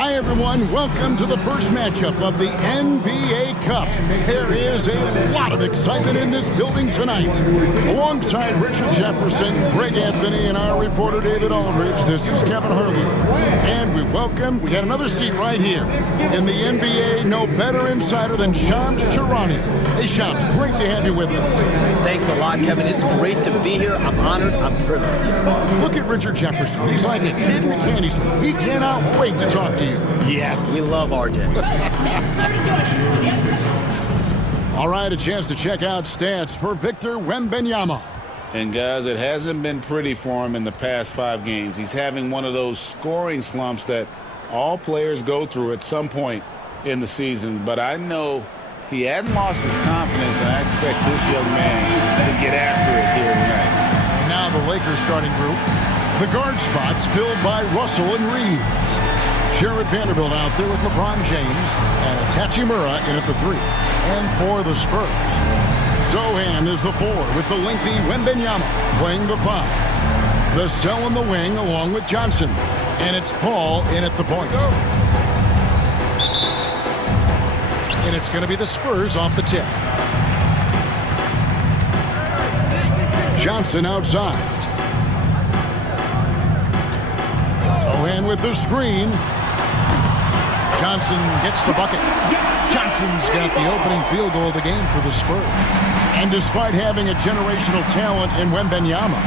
Hi, everyone. Welcome to the first matchup of the NBA Cup. There is a lot of excitement in this building tonight. Alongside Richard Jefferson, Greg Anthony, and our reporter David Aldridge, this is Kevin Harley. And we got another seat right here. In the NBA, no better insider than Shams Charania. Hey, Shams, great to have you with us. Thanks a lot, Kevin. It's great to be here. I'm honored. I'm privileged. Look at Richard Jefferson. He's like a kid in the candy store. He cannot wait to talk to you. Yes, we love RJ. All right, a chance to check out stats for Victor Wembanyama. And guys, it hasn't been pretty for him in the past 5 games. He's having one of those scoring slumps that all players go through at some point in the season. But I know he hadn't lost his confidence, and I expect this young man to get after it here tonight. And now the Lakers starting group. The guard spots filled by Russell and Reed. Jared Vanderbilt out there with LeBron James, and Hachimura in at the 3. And for the Spurs, Zohan is the 4 with the lengthy Wembanyama playing the 5. The cell in the wing along with Johnson, and it's Paul in at the point. And it's going to be the Spurs off the tip. Johnson outside. Zohan with the screen. Johnson gets the bucket. Johnson's got the opening field goal of the game for the Spurs. And despite having a generational talent in Wembanyama,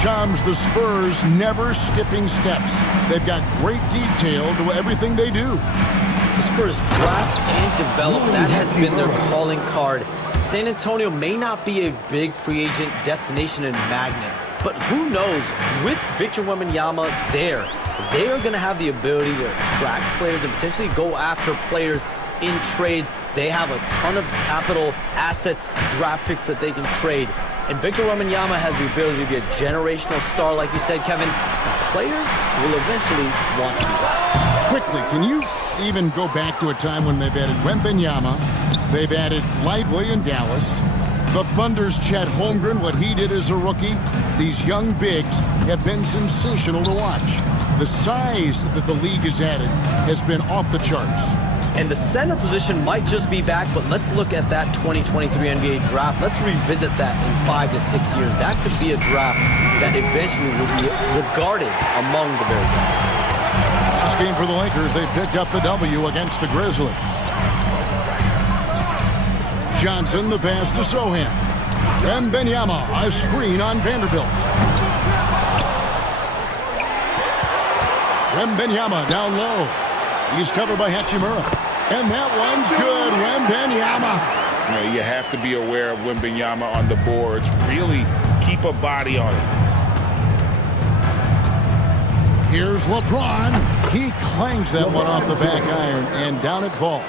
Shams, the Spurs never skipping steps. They've got great detail to everything they do. The Spurs draft and develop. That has been their calling card. San Antonio may not be a big free agent destination and magnet, but who knows, with Victor Wembanyama there, they are going to have the ability to attract players and potentially go after players in trades. They have a ton of capital, assets, draft picks that they can trade. And Victor Wembanyama has the ability to be a generational star, like you said, Kevin. Players will eventually want to be that. Quickly, can you even go back to a time when they've added Wembanyama, they've added Lively in Dallas, the Thunder's Chet Holmgren, what he did as a rookie? These young bigs have been sensational to watch. The size that the league has added has been off the charts. And the center position might just be back, but let's look at that 2023 NBA draft. Let's revisit that in 5 to 6 years. That could be a draft that eventually will be regarded among the very best. Last game for the Lakers, they picked up the W against the Grizzlies. Johnson, the pass to Zohan. Wembanyama, a screen on Vanderbilt. Wembanyama down low. He's covered by Hachimura. And that one's good. Wembanyama. You have to be aware of Wembanyama on the boards. Really keep a body on it. Here's LeBron. He clangs that one off the back iron, and down it falls.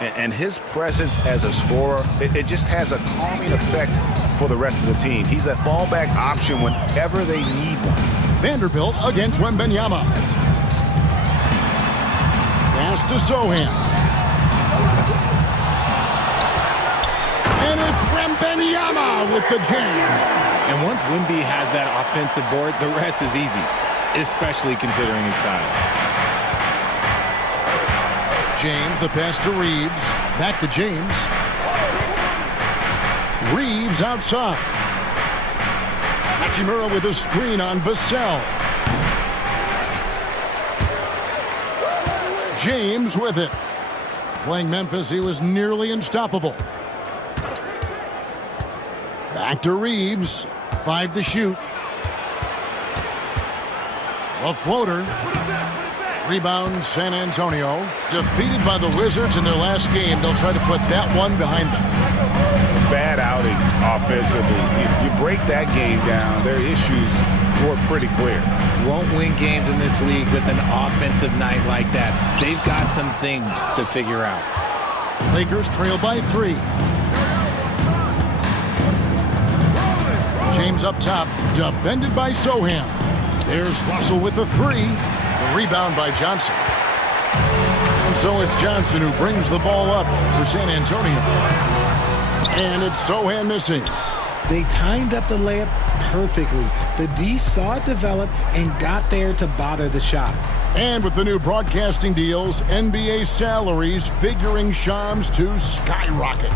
And his presence as a scorer, it just has a calming effect for the rest of the team. He's a fallback option whenever they need one. Vanderbilt against Wembanyama. Pass to Zohan. And it's Wembanyama with the jam. And once Wemby has that offensive board, the rest is easy, especially considering his size. James, the pass to Reeves. Back to James. Reeves outside. Hachimura with a screen on Vassell. James with it. Playing Memphis, he was nearly unstoppable. Back to Reeves. 5 to shoot. A floater. Rebound, San Antonio. Defeated by the Wizards in their last game. They'll try to put that one behind them. Bad outing offensively. You break that game down, their issues were pretty clear. Won't win games in this league with an offensive night like that. They've got some things to figure out. Lakers trail by 3. James up top, defended by Zohan. There's Russell with the 3. The rebound by Johnson. And so it's Johnson who brings the ball up for San Antonio. And it's Zohan missing. They timed up the layup perfectly. The D saw it develop and got there to bother the shot. And with the new broadcasting deals, NBA salaries figuring Shams to skyrocket.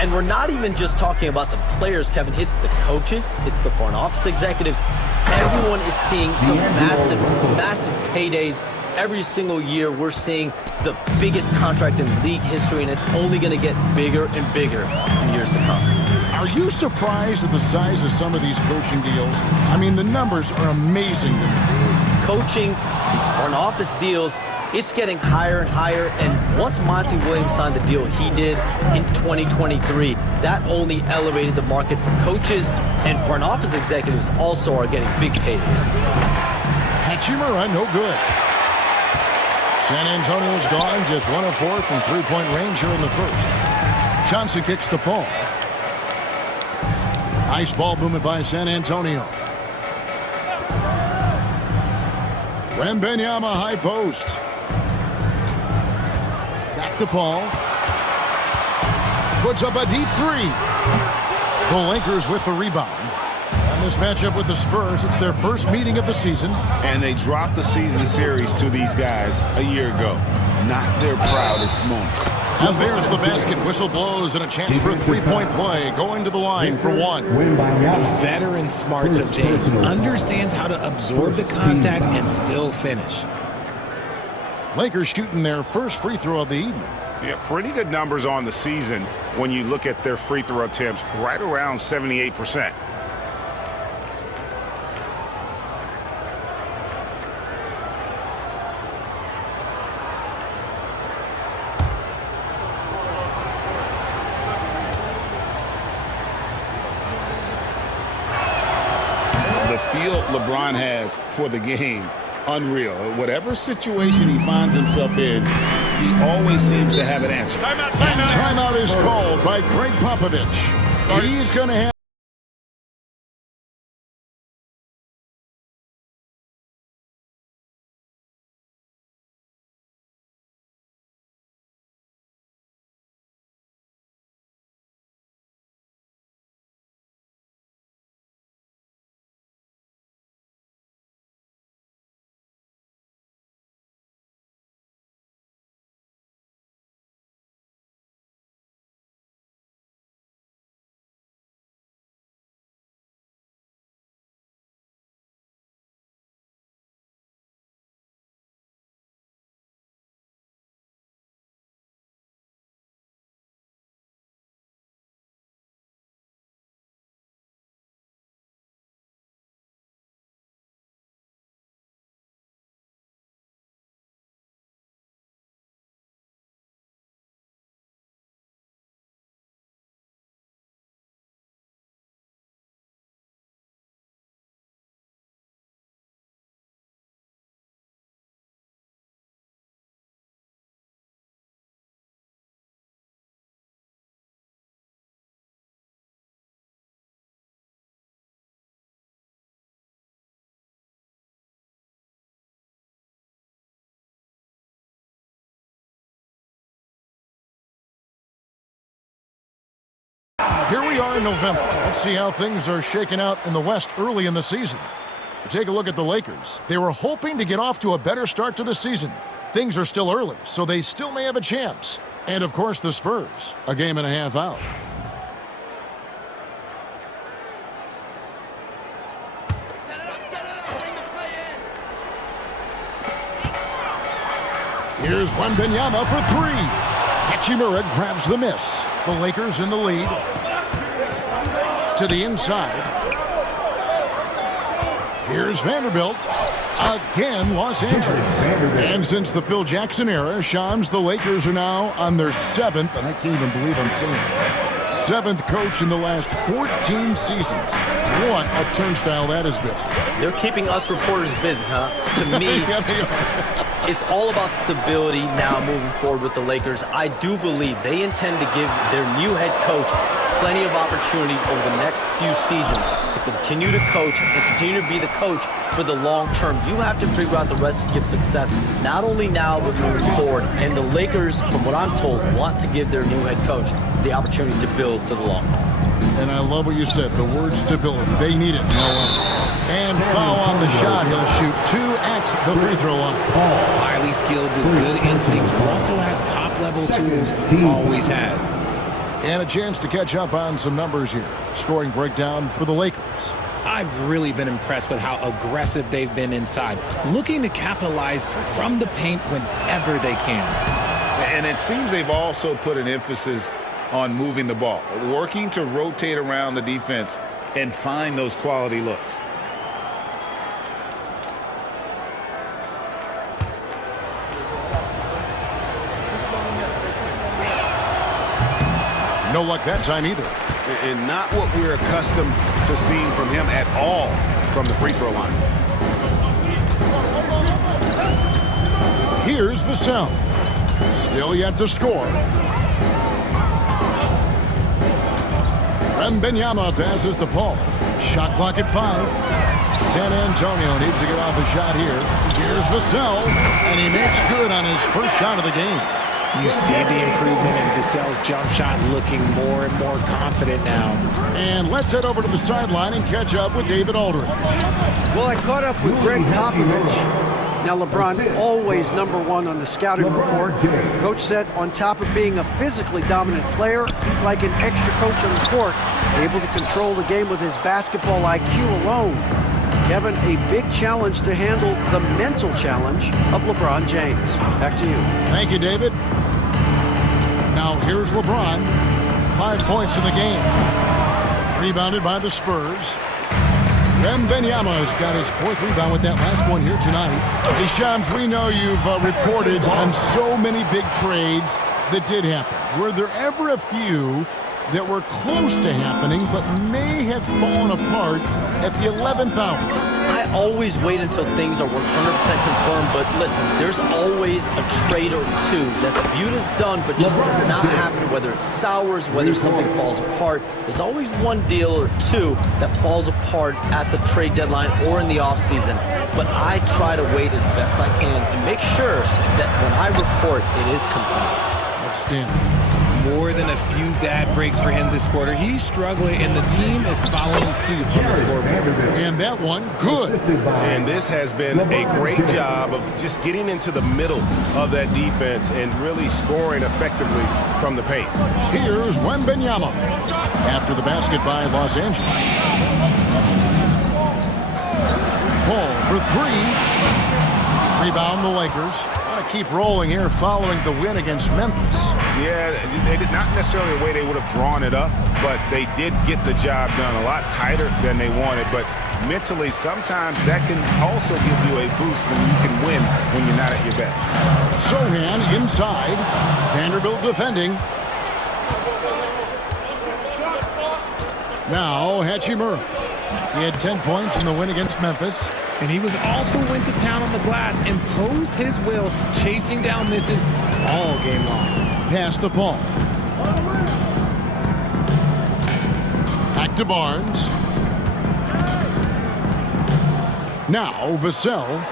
And we're not even just talking about the players, Kevin. It's the coaches. It's the front office executives. Everyone is seeing some massive paydays. Every single year, we're seeing the biggest contract in league history, and it's only going to get bigger and bigger in years to come. Are you surprised at the size of some of these coaching deals? I mean, the numbers are amazing to me. Coaching, these front office deals, it's getting higher and higher. And once Monty Williams signed the deal he did in 2023, that only elevated the market for coaches, and front office executives also are getting big paydays. Hachimura, no good. San Antonio's gone, just 1 of 4 from three-point range here in the first. Chauncey kicks to Paul. Nice ball movement by San Antonio. Wembanyama high post. Back to Paul. Puts up a deep three. The Lakers with the rebound. On this matchup with the Spurs, it's their first meeting of the season. And they dropped the season series to these guys a year ago. Not their proudest moment. And there's the basket. Whistle blows and a chance for a three-point play. Going to the line for one. The veteran smarts of James understands how to absorb the contact and still finish. Lakers shooting their first free throw of the evening. Yeah, pretty good numbers on the season when you look at their free throw attempts, right around 78%. The feel LeBron has for the game, unreal. Whatever situation he finds himself in, he always seems to have an answer. Timeout is called by Greg Popovich. He's going to have Here we are in November. Let's see how things are shaking out in the West early in the season. Take a look at the Lakers. They were hoping to get off to a better start to the season. Things are still early, so they still may have a chance. And, of course, the Spurs, a game and a half out. Here's Wembanyama for three. Hachimura grabs the miss. The Lakers in the lead. To the inside. Here's Vanderbilt. Again, Los Angeles. And since the Phil Jackson era, Shams, the Lakers are now on their seventh, and I can't even believe I'm saying it, seventh coach in the last 14 seasons. What a turnstile that has been. They're keeping us reporters busy, huh? To me, it's all about stability now moving forward with the Lakers. I do believe they intend to give their new head coach plenty of opportunities over the next few seasons to continue to coach and continue to be the coach for the long term. You have to figure out the recipe of success, not only now, but moving forward. And the Lakers, from what I'm told, want to give their new head coach the opportunity to build for the long haul. And I love what you said, the word stability. They need it. And foul on the shot. He'll shoot 2 at the free throw line. Highly skilled with good instincts. Russell has top-level tools. Always has. And a chance to catch up on some numbers here. Scoring breakdown for the Lakers. I've really been impressed with how aggressive they've been inside, looking to capitalize from the paint whenever they can. And it seems they've also put an emphasis on moving the ball, working to rotate around the defense and find those quality looks. No luck that time either. And not what we're accustomed to seeing from him at all from the free throw line. Here's Vassell. Still yet to score. Wembanyama passes to Paul. Shot clock at 5. San Antonio needs to get off a shot here. Here's Vassell, and he makes good on his first shot of the game. You see the improvement in Vassell's jump shot, looking more and more confident now. And let's head over to the sideline and catch up with David Aldridge. Well, I caught up with Greg Popovich. Now, LeBron always #1 on the scouting report. Coach said on top of being a physically dominant player, he's like an extra coach on the court, able to control the game with his basketball IQ alone. Kevin, a big challenge to handle the mental challenge of LeBron James. Back to you. Thank you, David. Now here's LeBron. 5 points in the game. Rebounded by the Spurs. Wembanyama's got his 4th rebound with that last one here tonight. Shams, we know you've reported on so many big trades that did happen. Were there ever a few that were close to happening but may have fallen apart at the 11th hour? I always wait until things are 100% confirmed, but listen, there's always a trade or two that's viewed as done, but just does not happen, whether it sours, whether something falls apart. There's always one deal or two that falls apart at the trade deadline or in the offseason. But I try to wait as best I can and make sure that when I report, it is confirmed. Outstanding. More than a few bad breaks for him this quarter. He's struggling, and the team is following suit on the scoreboard. And that one, good. And this has been a great job of just getting into the middle of that defense and really scoring effectively from the paint. Here's Wembanyama after the basket by Los Angeles. Paul for 3. Rebound the Lakers. Want to keep rolling here following the win against Memphis. Yeah, they did not necessarily the way they would have drawn it up, but they did get the job done a lot tighter than they wanted. But mentally, sometimes that can also give you a boost when you can win when you're not at your best. Sohan inside. Vanderbilt defending. Now Hachimura. He had 10 points in the win against Memphis. And he was also went to town on the glass, imposed his will, chasing down misses all game long. Pass to Paul. Back to Barnes. Now Vassell.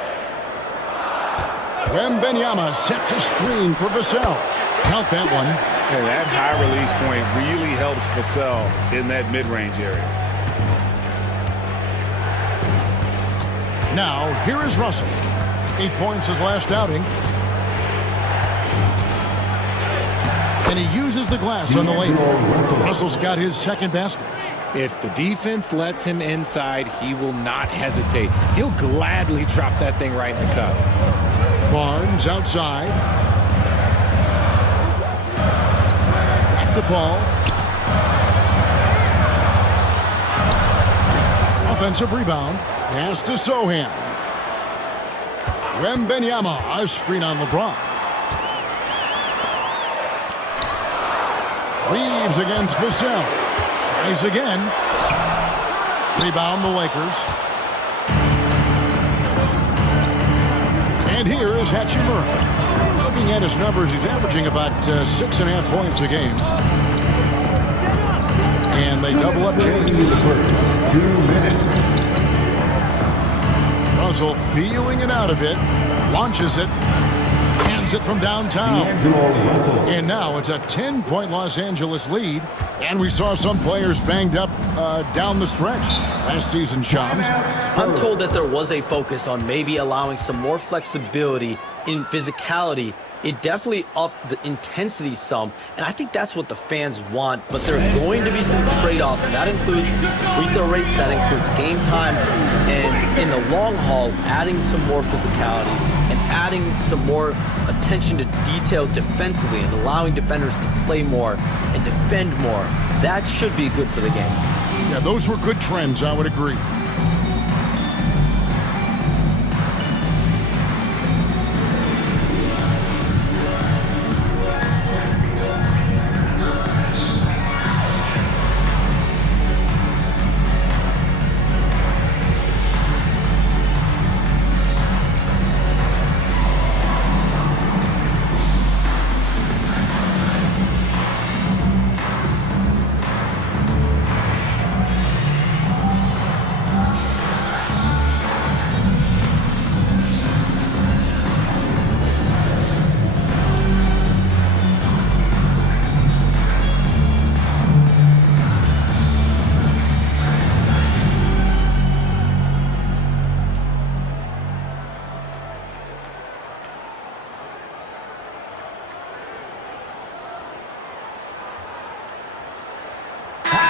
Wembanyama sets a screen for Vassell. Count that one. And that high release point really helps Vassell in that mid-range area. Now, here is Russell. 8 points his last outing. And he uses the glass on the lane. Russell's got his 2nd basket. If the defense lets him inside, he will not hesitate. He'll gladly drop that thing right in the cup. Barnes outside. Back to Paul. Offensive rebound. Pass to Sohan. Wembanyama, a screen on LeBron. Reeves against Vassell. Tries again. Rebound the Lakers. And here is Hachimura. Looking at his numbers, he's averaging about 6.5 points a game. And they double up James. 2 minutes. Russell feeling it out a bit. Launches it. And sends it from downtown. D'Angelo Russell. And now it's a 10-point Los Angeles lead. And we saw some players banged up down the stretch last season, Shams. I'm told that there was a focus on maybe allowing some more flexibility in physicality. It definitely upped the intensity some, and I think that's what the fans want, but there are going to be some trade-offs, and that includes free throw rates, that includes game time, and in the long haul, adding some more physicality and adding some more attention to detail defensively and allowing defenders to play more and defend more. That should be good for the game. Yeah, those were good trends, I would agree.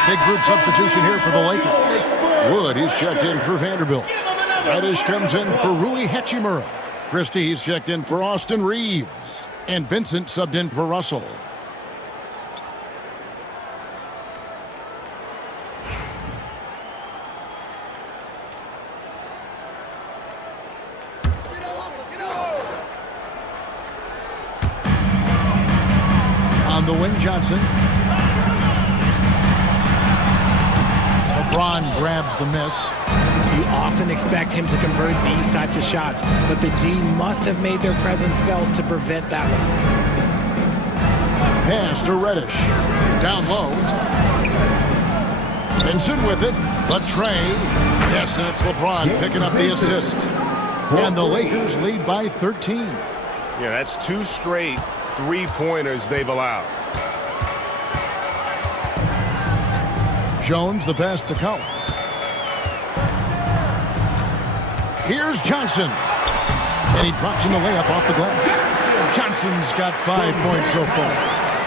Big group substitution here for the Lakers. Wood, he's checked in for Vanderbilt. Reddish comes in for Rui Hachimura. Christie, he's checked in for Austin Reeves. And Vincent subbed in for Russell. On the wing, Johnson. LeBron grabs the miss. You often expect him to convert these types of shots, but the D must have made their presence felt to prevent that one. Pass to Reddish. Down low. Vincent with it. The tray. Yes, and it's LeBron picking up the assist. And the Lakers lead by 13. Yeah, that's 2 straight three-pointers they've allowed. Jones, the pass to Collins. Here's Johnson. And he drops in the layup off the glass. Johnson's got 5 points so far.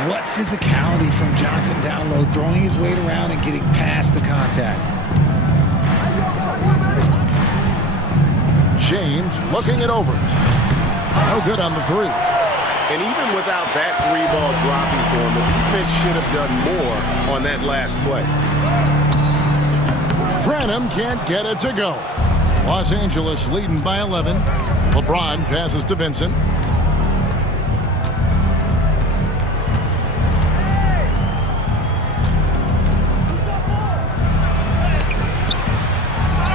What physicality from Johnson down low, throwing his weight around and getting past the contact. James looking it over. No good on the three. And even without that 3-ball dropping for him, the defense should have done more on that last play. Branham can't get it to go. Los Angeles leading by 11. LeBron passes to Vincent.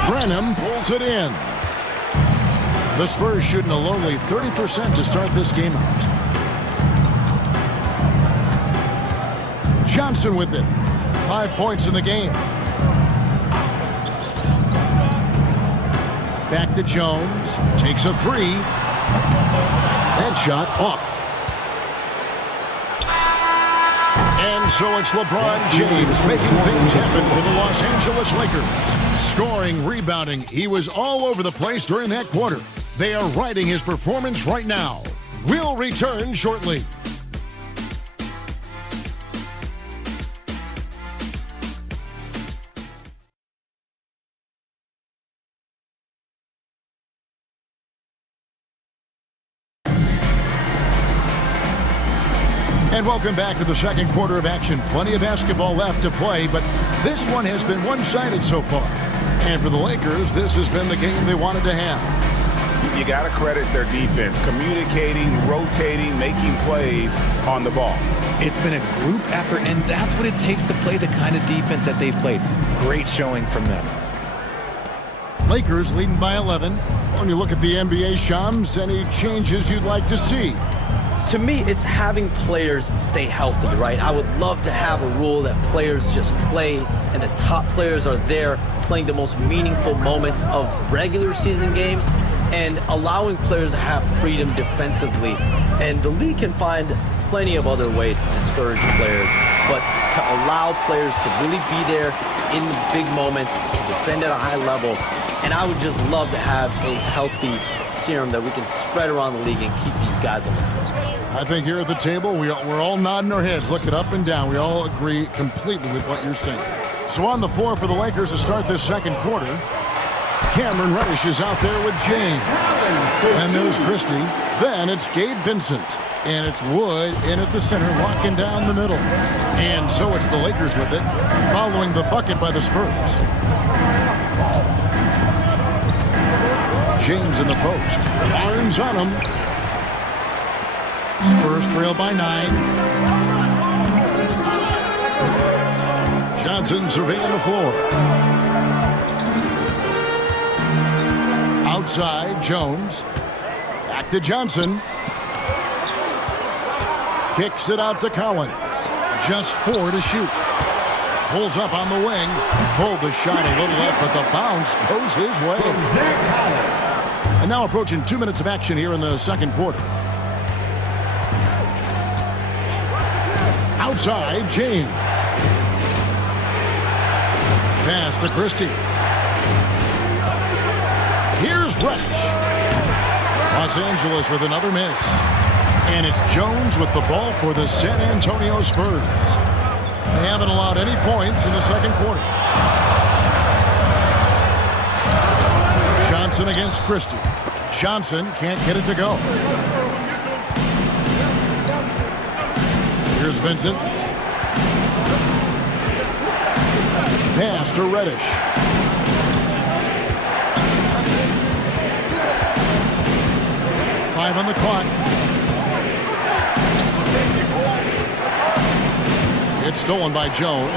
Branham pulls it in. The Spurs shooting a lowly 30% to start this game out. Johnson with it. 5 points in the game. Back to Jones. Takes a three. That shot off. And so it's LeBron James making things happen for the Los Angeles Lakers. Scoring, rebounding. He was all over the place during that quarter. They are riding his performance right now. We'll return shortly. And welcome back to the second quarter of action. Plenty of basketball left to play, but this one has been one-sided so far. And for the Lakers, this has been the game they wanted to have. You got to credit their defense, communicating, rotating, making plays on the ball. It's been a group effort, and that's what it takes to play the kind of defense that they've played. Great showing from them. Lakers leading by 11. When you look at the NBA, Shams, any changes you'd like to see? To me, it's having players stay healthy, right? I would love to have a rule that players just play and the top players are there playing the most meaningful moments of regular season games and allowing players to have freedom defensively. And the league can find plenty of other ways to discourage players, but to allow players to really be there in the big moments, to defend at a high level. And I would just love to have a healthy serum that we can spread around the league and keep these guys on the floor. I think here at the table, we're all nodding our heads, looking up and down. We all agree completely with what you're saying. So on the floor for the Lakers to start this second quarter, Cameron Reddish is out there with James. And there's Christie. Then it's Gabe Vincent. And it's Wood in at the center, locking down the middle. And so it's the Lakers with it, following the bucket by the Spurs. James in the post. Barnes on him. Spurs trail by 9. Johnson surveying the floor. Outside, Jones. Back to Johnson. Kicks it out to Collins. Just 4 to shoot. Pulls up on the wing. Pulled the shot a little left, but the bounce goes his way. And now approaching 2 minutes of action here in the second quarter. Outside, James. Pass to Christie. Here's Reddish. Los Angeles with another miss. And it's Jones with the ball for the San Antonio Spurs. They haven't allowed any points in the second quarter. Johnson against Christie. Johnson can't get it to go. Here's Vincent. Pass to Reddish. Five on the clock. It's stolen by Jones.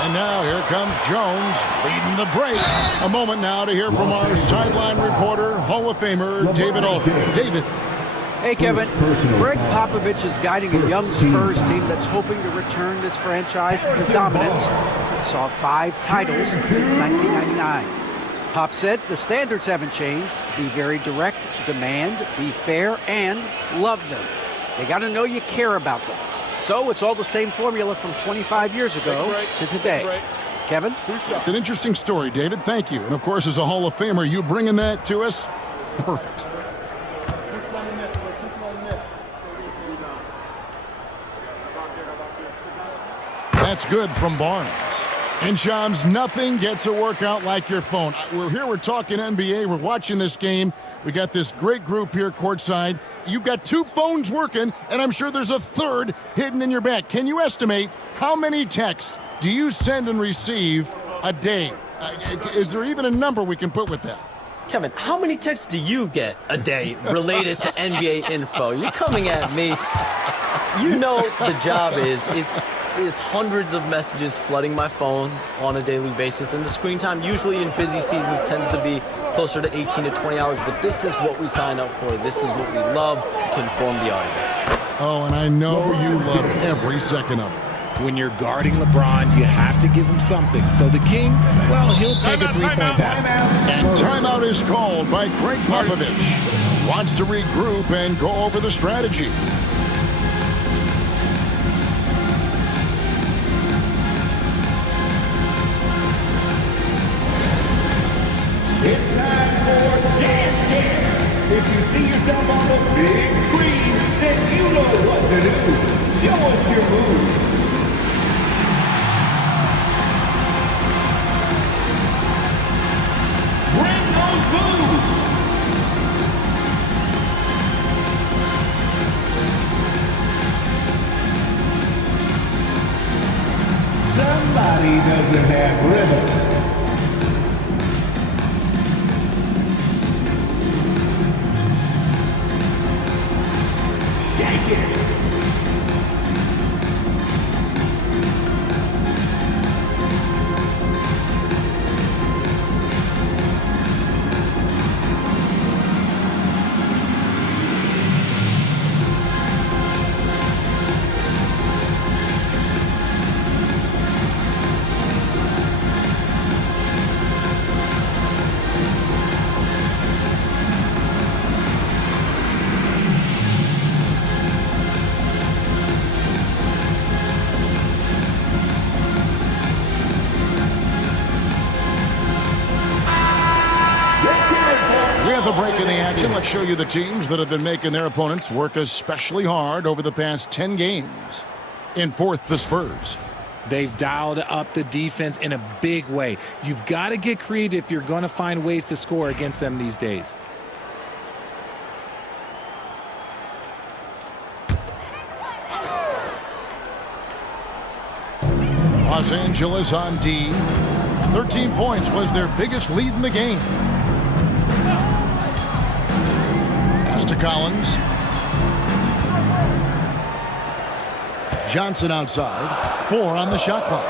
And now here comes Jones leading the break. A moment now to hear from our sideline reporter, Hall of Famer David Aldridge. David. Hey, Kevin. Greg Popovich is guiding a young Spurs team that's hoping to return this franchise to the dominance that saw 5 titles since 1999. Pop said the standards haven't changed. Be very direct, demand, be fair, and love them. They got to know you care about them. So it's all the same formula from 25 years ago to today. Kevin? It's an interesting story, David. Thank you. And, of course, as a Hall of Famer, you bringing that to us, perfect. That's good from Barnes. And, Shams, nothing gets a workout like your phone. We're here, we're talking NBA, we're watching this game. We got this great group here courtside. You've got 2 phones working, and I'm sure there's a third hidden in your back. Can you estimate how many texts do you send and receive a day? Is there even a number we can put with that? Kevin, how many texts do you get a day related to NBA info? You're coming at me. You know the job is, it's hundreds of messages flooding my phone on a daily basis, and the screen time usually in busy seasons tends to be closer to 18 to 20 hours, but this is what we sign up for. This is what we love to inform the audience. Oh, and I know you love every second of it. When you're guarding LeBron, you have to give him something. So the King, well, he'll take a three-point basket. And timeout is called by Greg Popovich. Wants to regroup and go over the strategy. It's time for Dance Game. If you see yourself on the big screen, then you know what to do. Show us your moves. Bring those moves. Somebody doesn't have rhythm. With a break in the action, let's show you the teams that have been making their opponents work especially hard over the past 10 games. In fourth, the Spurs. They've dialed up the defense in a big way. You've got to get creative if you're going to find ways to score against them these days. Los Angeles on D. 13 points was their biggest lead in the game. Pass to Collins. Johnson outside. 4 on the shot clock.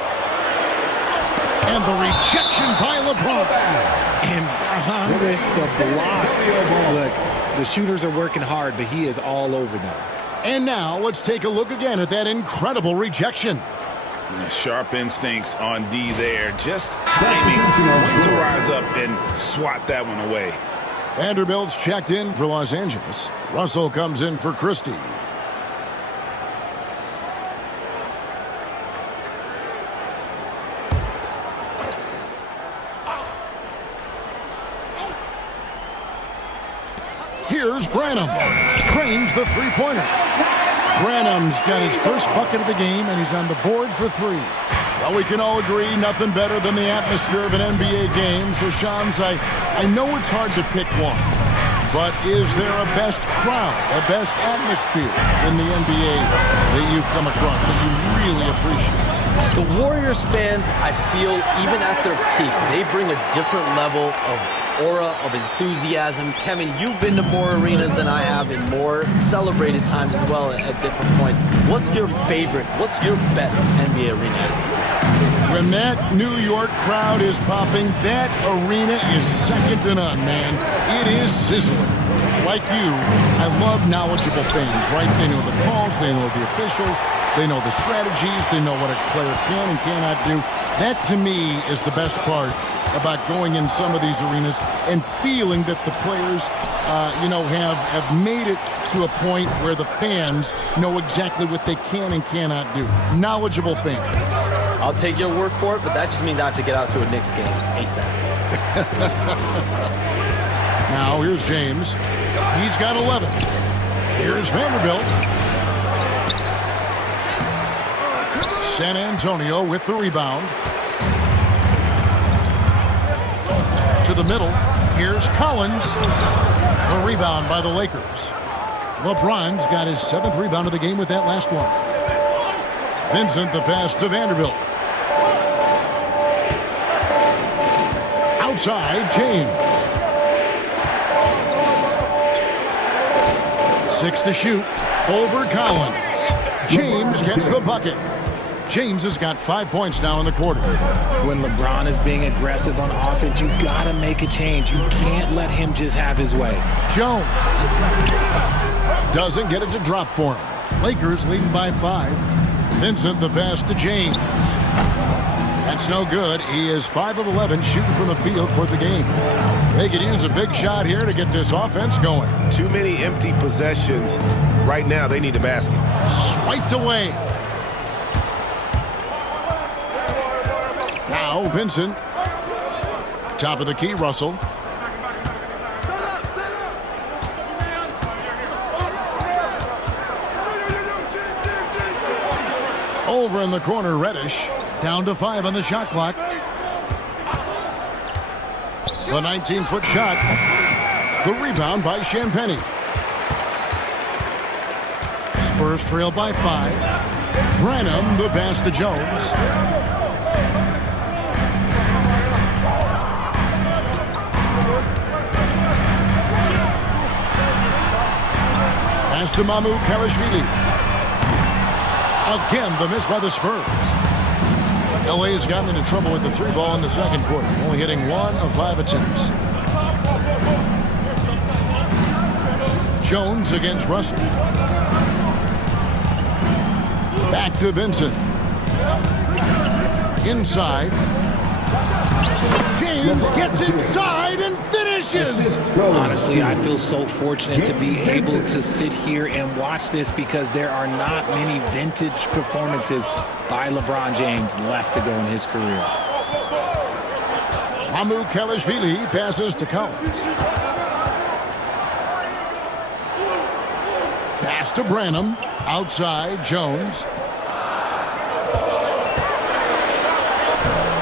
And the rejection by LeBron. And with the block. Look, the shooters are working hard, but he is all over them. And now let's take a look again at that incredible rejection. Sharp instincts on D there. Just timing when to rise up and swat that one away. Vanderbilt's checked in for Los Angeles. Russell comes in for Christie. Here's Branham. Cranes the three-pointer. Branham's got his first bucket of the game, and he's on the board for 3. Well, we can all agree nothing better than the atmosphere of an NBA game. So, Shams, I know it's hard to pick one, but is there a best crowd, a best atmosphere in the NBA that you've come across that you really appreciate? The Warriors fans, I feel, even at their peak, they bring a different level of aura, of enthusiasm. Kevin, you've been to more arenas than I have in more celebrated times as well at different points. What's your favorite, what's your best NBA arena atmosphere? When that New York crowd is popping, that arena is second to none, man. It is sizzling. Like you, I love knowledgeable fans, right? They know the calls, they know the officials, they know the strategies, they know what a player can and cannot do. That, to me, is the best part about going in some of these arenas and feeling that the players, have made it to a point where the fans know exactly what they can and cannot do. Knowledgeable fans. I'll take your word for it, but that just means I have to get out to a Knicks game ASAP. Now, here's James. He's got 11. Here's Vanderbilt. San Antonio with the rebound. To the middle. Here's Collins. The rebound by the Lakers. LeBron's got his 7th rebound of the game with that last one. Vincent the pass to Vanderbilt. Outside, James. 6 to shoot. Over Collins. James gets the bucket. James has got 5 points now in the quarter. When LeBron is being aggressive on offense, you got to make a change. You can't let him just have his way. Jones doesn't get it to drop for him. Lakers leading by 5. Vincent the pass to James. That's no good. He is 5 of 11 shooting from the field for the game. They could use a big shot here to get this offense going. Too many empty possessions. Right now, they need a basket. Swiped away. Now Vincent. Top of the key, Russell. Over in the corner, Reddish. Down to 5 on the shot clock. The 19-foot shot. The rebound by Champagny. Spurs trail by 5. Branham the pass to Jones. Pass to Mamu Kalashvili. Again, the miss by the Spurs. LA has gotten into trouble with the 3 ball in the second quarter, only hitting 1 of 5 attempts. Jones against Russell. Back to Vincent. Inside. James gets inside and finishes. Honestly, I feel so fortunate to be able to sit here and watch this because there are not many vintage performances by LeBron James left to go in his career. Mamu Kalashvili passes to Collins. Pass to Branham. Outside, Jones.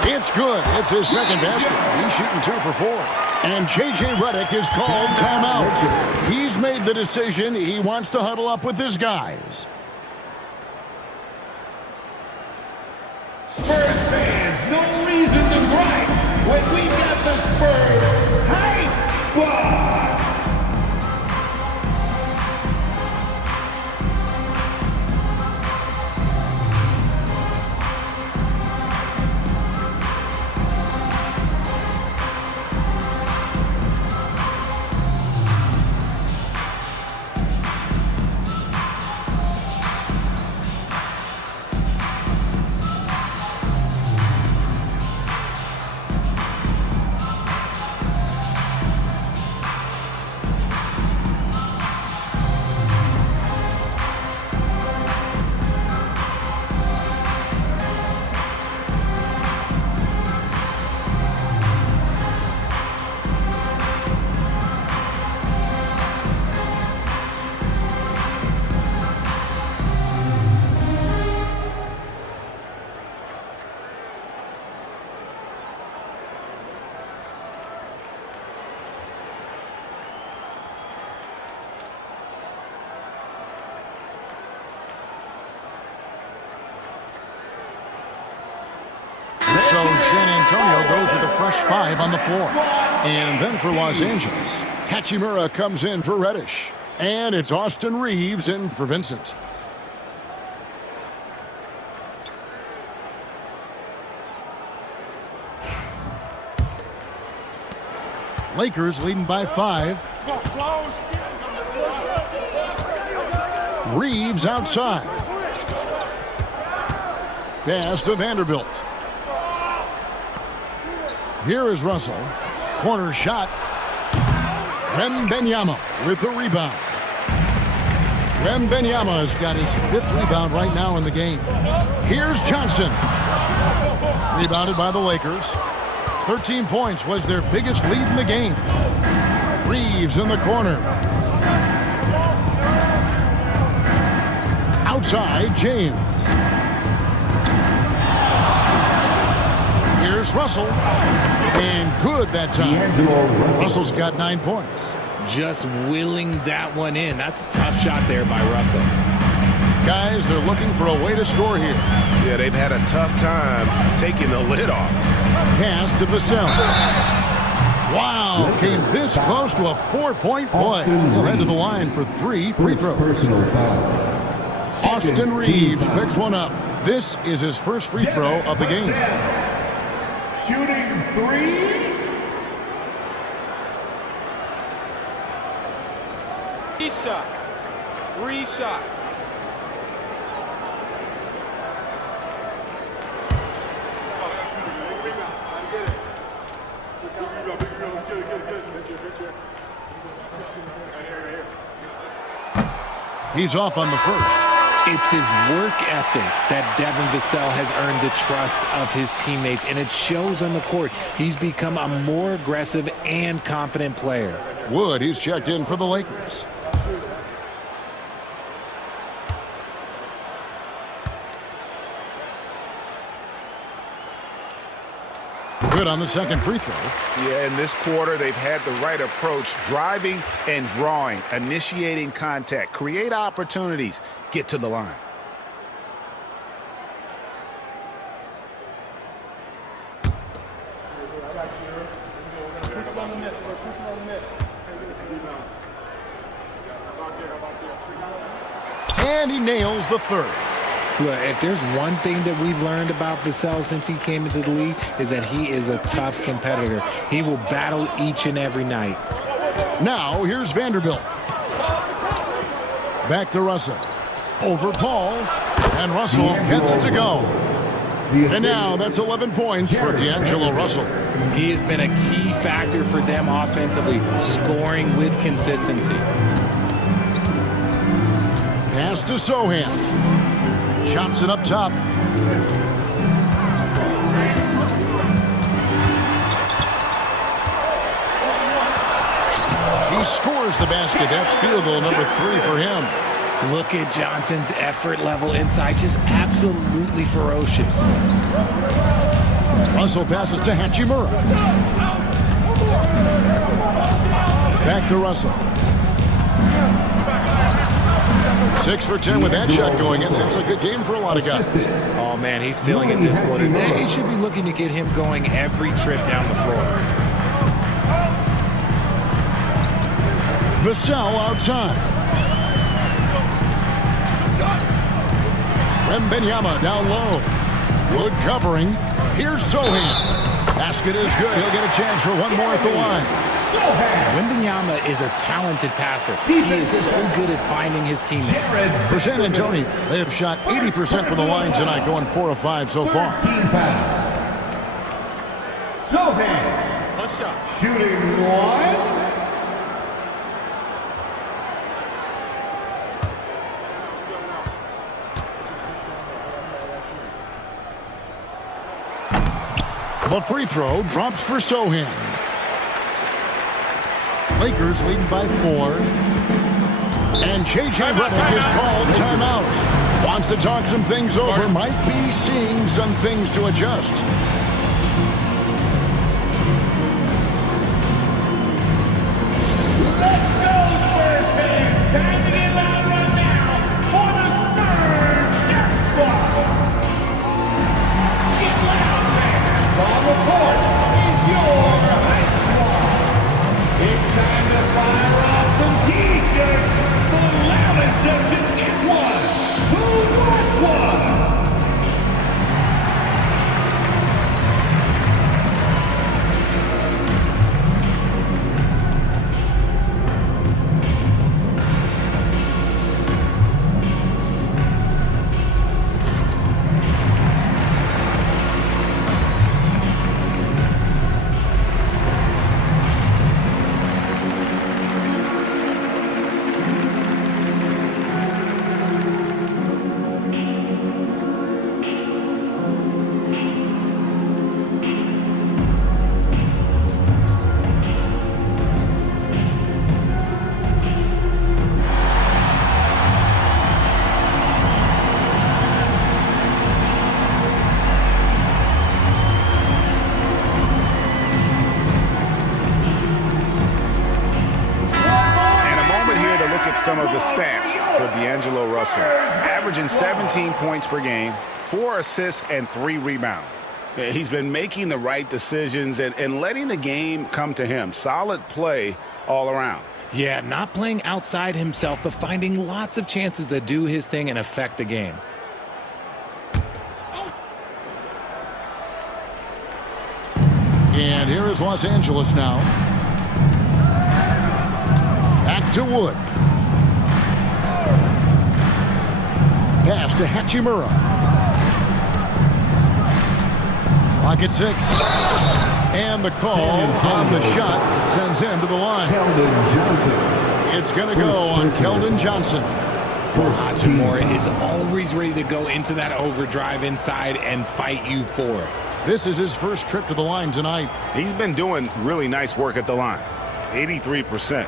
It's good. It's his second basket. He's shooting 2 for 4. And J.J. Redick is called timeout. He's made the decision. He wants to huddle up with his guys. Spurs fans, no reason to gripe when we got the Spurs Hype Squad. So San Antonio goes with a fresh 5 on the floor. And then for Los Angeles, Hachimura comes in for Reddish. And it's Austin Reeves in for Vincent. Lakers leading by 5. Reeves outside. Pass to Vanderbilt. Here is Russell. Corner shot. Wembanyama with the rebound. Wembanyama has got his 5th rebound right now in the game. Here's Johnson. Rebounded by the Lakers. 13 points was their biggest lead in the game. Reeves in the corner. Outside, James. Here's Russell. And good that time. Russell's got 9 points. Just willing that one in. That's a tough shot there by Russell. Guys, they're looking for a way to score here. Yeah, they've had a tough time taking the lid off. Pass to Vassell. Wow, came this close to a 4-point play. He'll head to the line for 3 free throws. Personal foul. Austin Reeves picks one up. This is his first free throw of the game. Shooting 3. 3 shots. 3 shots. He's off on the first. It's his work ethic that Devin Vassell has earned the trust of his teammates, and it shows on the court. He's become a more aggressive and confident player. Wood, he's checked in for the Lakers. Good on the second free throw. Yeah, in this quarter, they've had the right approach, driving and drawing, initiating contact, create opportunities, get to the line. And he nails the third. Look, if there's one thing that we've learned about Vassell since he came into the league is that he is a tough competitor. He will battle each and every night. Now, here's Vanderbilt. Back to Russell. Over Paul. And Russell gets it to go. And now that's 11 points for D'Angelo Russell. He has been a key factor for them offensively, scoring with consistency. Pass to Sohan. Johnson up top. He scores the basket. That's field goal number 3 for him. Look at Johnson's effort level inside, just absolutely ferocious. Russell passes to Hachimura. Back to Russell. 6 for 10 with that shot going in. That's a good game for a lot of guys. Oh, man, he's feeling it this quarter. They should be looking to get him going every trip down the floor. Vassell outside. Wembanyama down low. Wood covering. Here's Sohan. Basket is good. He'll get a chance for one more at the line. Wembanyama is a talented passer. He is so good at finding his teammates. For San Antonio, they have shot 80% from the line tonight, going 4 of 5 so far. Sohan. One shot. Shooting 1. The free throw drops for Sohan. Lakers leading by 4. And J.J. Redick is called timeout. Wants to talk some things over. Might be seeing some things to adjust. Let's go, Spurs fans! Time to get loud right now for the Spurs Death Squad! Get loud, fans! On the court is your hype squad! It's time to fire off some T-shirts! The loudest section gets one! Who wants one? Some of the stats for D'Angelo Russell. Averaging 17 points per game, 4 assists, and 3 rebounds. He's been making the right decisions and letting the game come to him. Solid play all around. Yeah, not playing outside himself, but finding lots of chances to do his thing and affect the game. And here is Los Angeles now. Back to Wood. Pass to Hachimura. Clock at 6. And the call on the shot that sends him to the line. It's going to go on Keldon Johnson. Hachimura is always ready to go into that overdrive inside and fight you for it. This is his first trip to the line tonight. He's been doing really nice work at the line. 83%.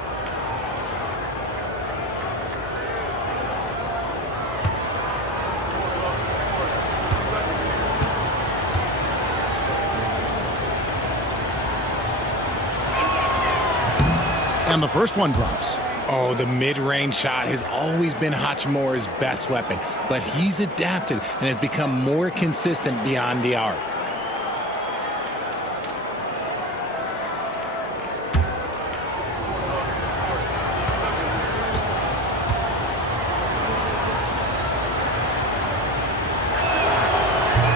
And the first one drops. Oh, the mid-range shot has always been Hachimura's best weapon, but he's adapted and has become more consistent beyond the arc.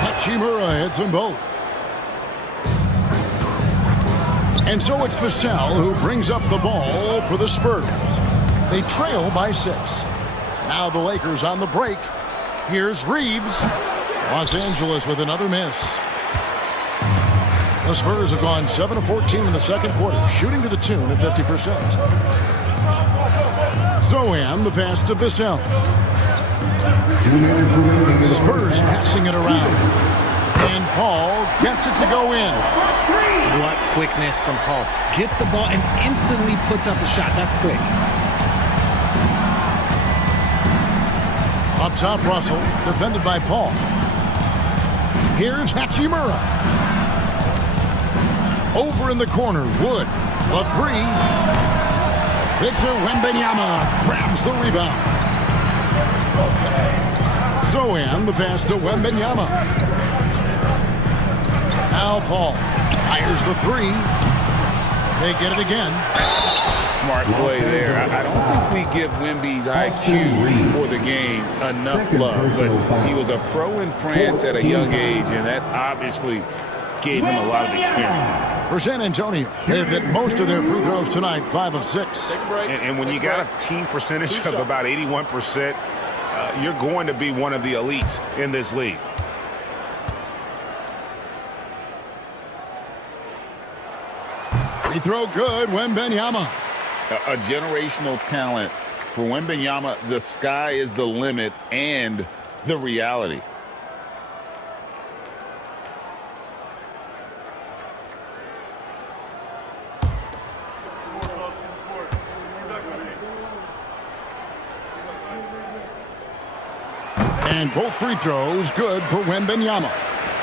Hachimura hits them both. And so it's Vassell who brings up the ball for the Spurs. They trail by 6. Now the Lakers on the break. Here's Reeves. Los Angeles with another miss. The Spurs have gone 7 of 14 in the second quarter, shooting to the tune of 50%. Zohan, the pass to Vassell. Spurs passing it around. And Paul gets it to go in. What quickness from Paul. Gets the ball and instantly puts up the shot. That's quick. Up top, Russell, defended by Paul. Here's Hachimura. Over in the corner, Wood. The three. Victor Wembanyama grabs the rebound. Zohan, the pass to Wembanyama. Now Paul fires the three. They get it again. Smart play there. I don't think we give Wemby's IQ for the game enough love, but he was a pro in France at a young age, and that obviously gave him a lot of experience. For San Antonio, they've hit most of their free throws tonight, 5 of 6. And when you got a team percentage of about 81%, you're going to be one of the elites in this league. Free throw good, Wembanyama. A generational talent. For Wembanyama, the sky is the limit and the reality. And both free throws good for Wembanyama.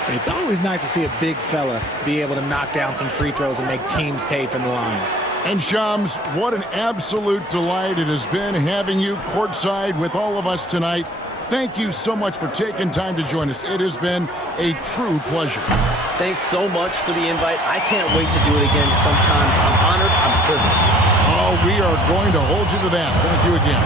It's always nice to see a big fella be able to knock down some free throws and make teams pay from the line. And Shams, what an absolute delight it has been having you courtside with all of us tonight. Thank you so much for taking time to join us. It has been a true pleasure. Thanks so much for the invite. I can't wait to do it again sometime. I'm honored. I'm privileged. Oh, we are going to hold you to that. Thank you again.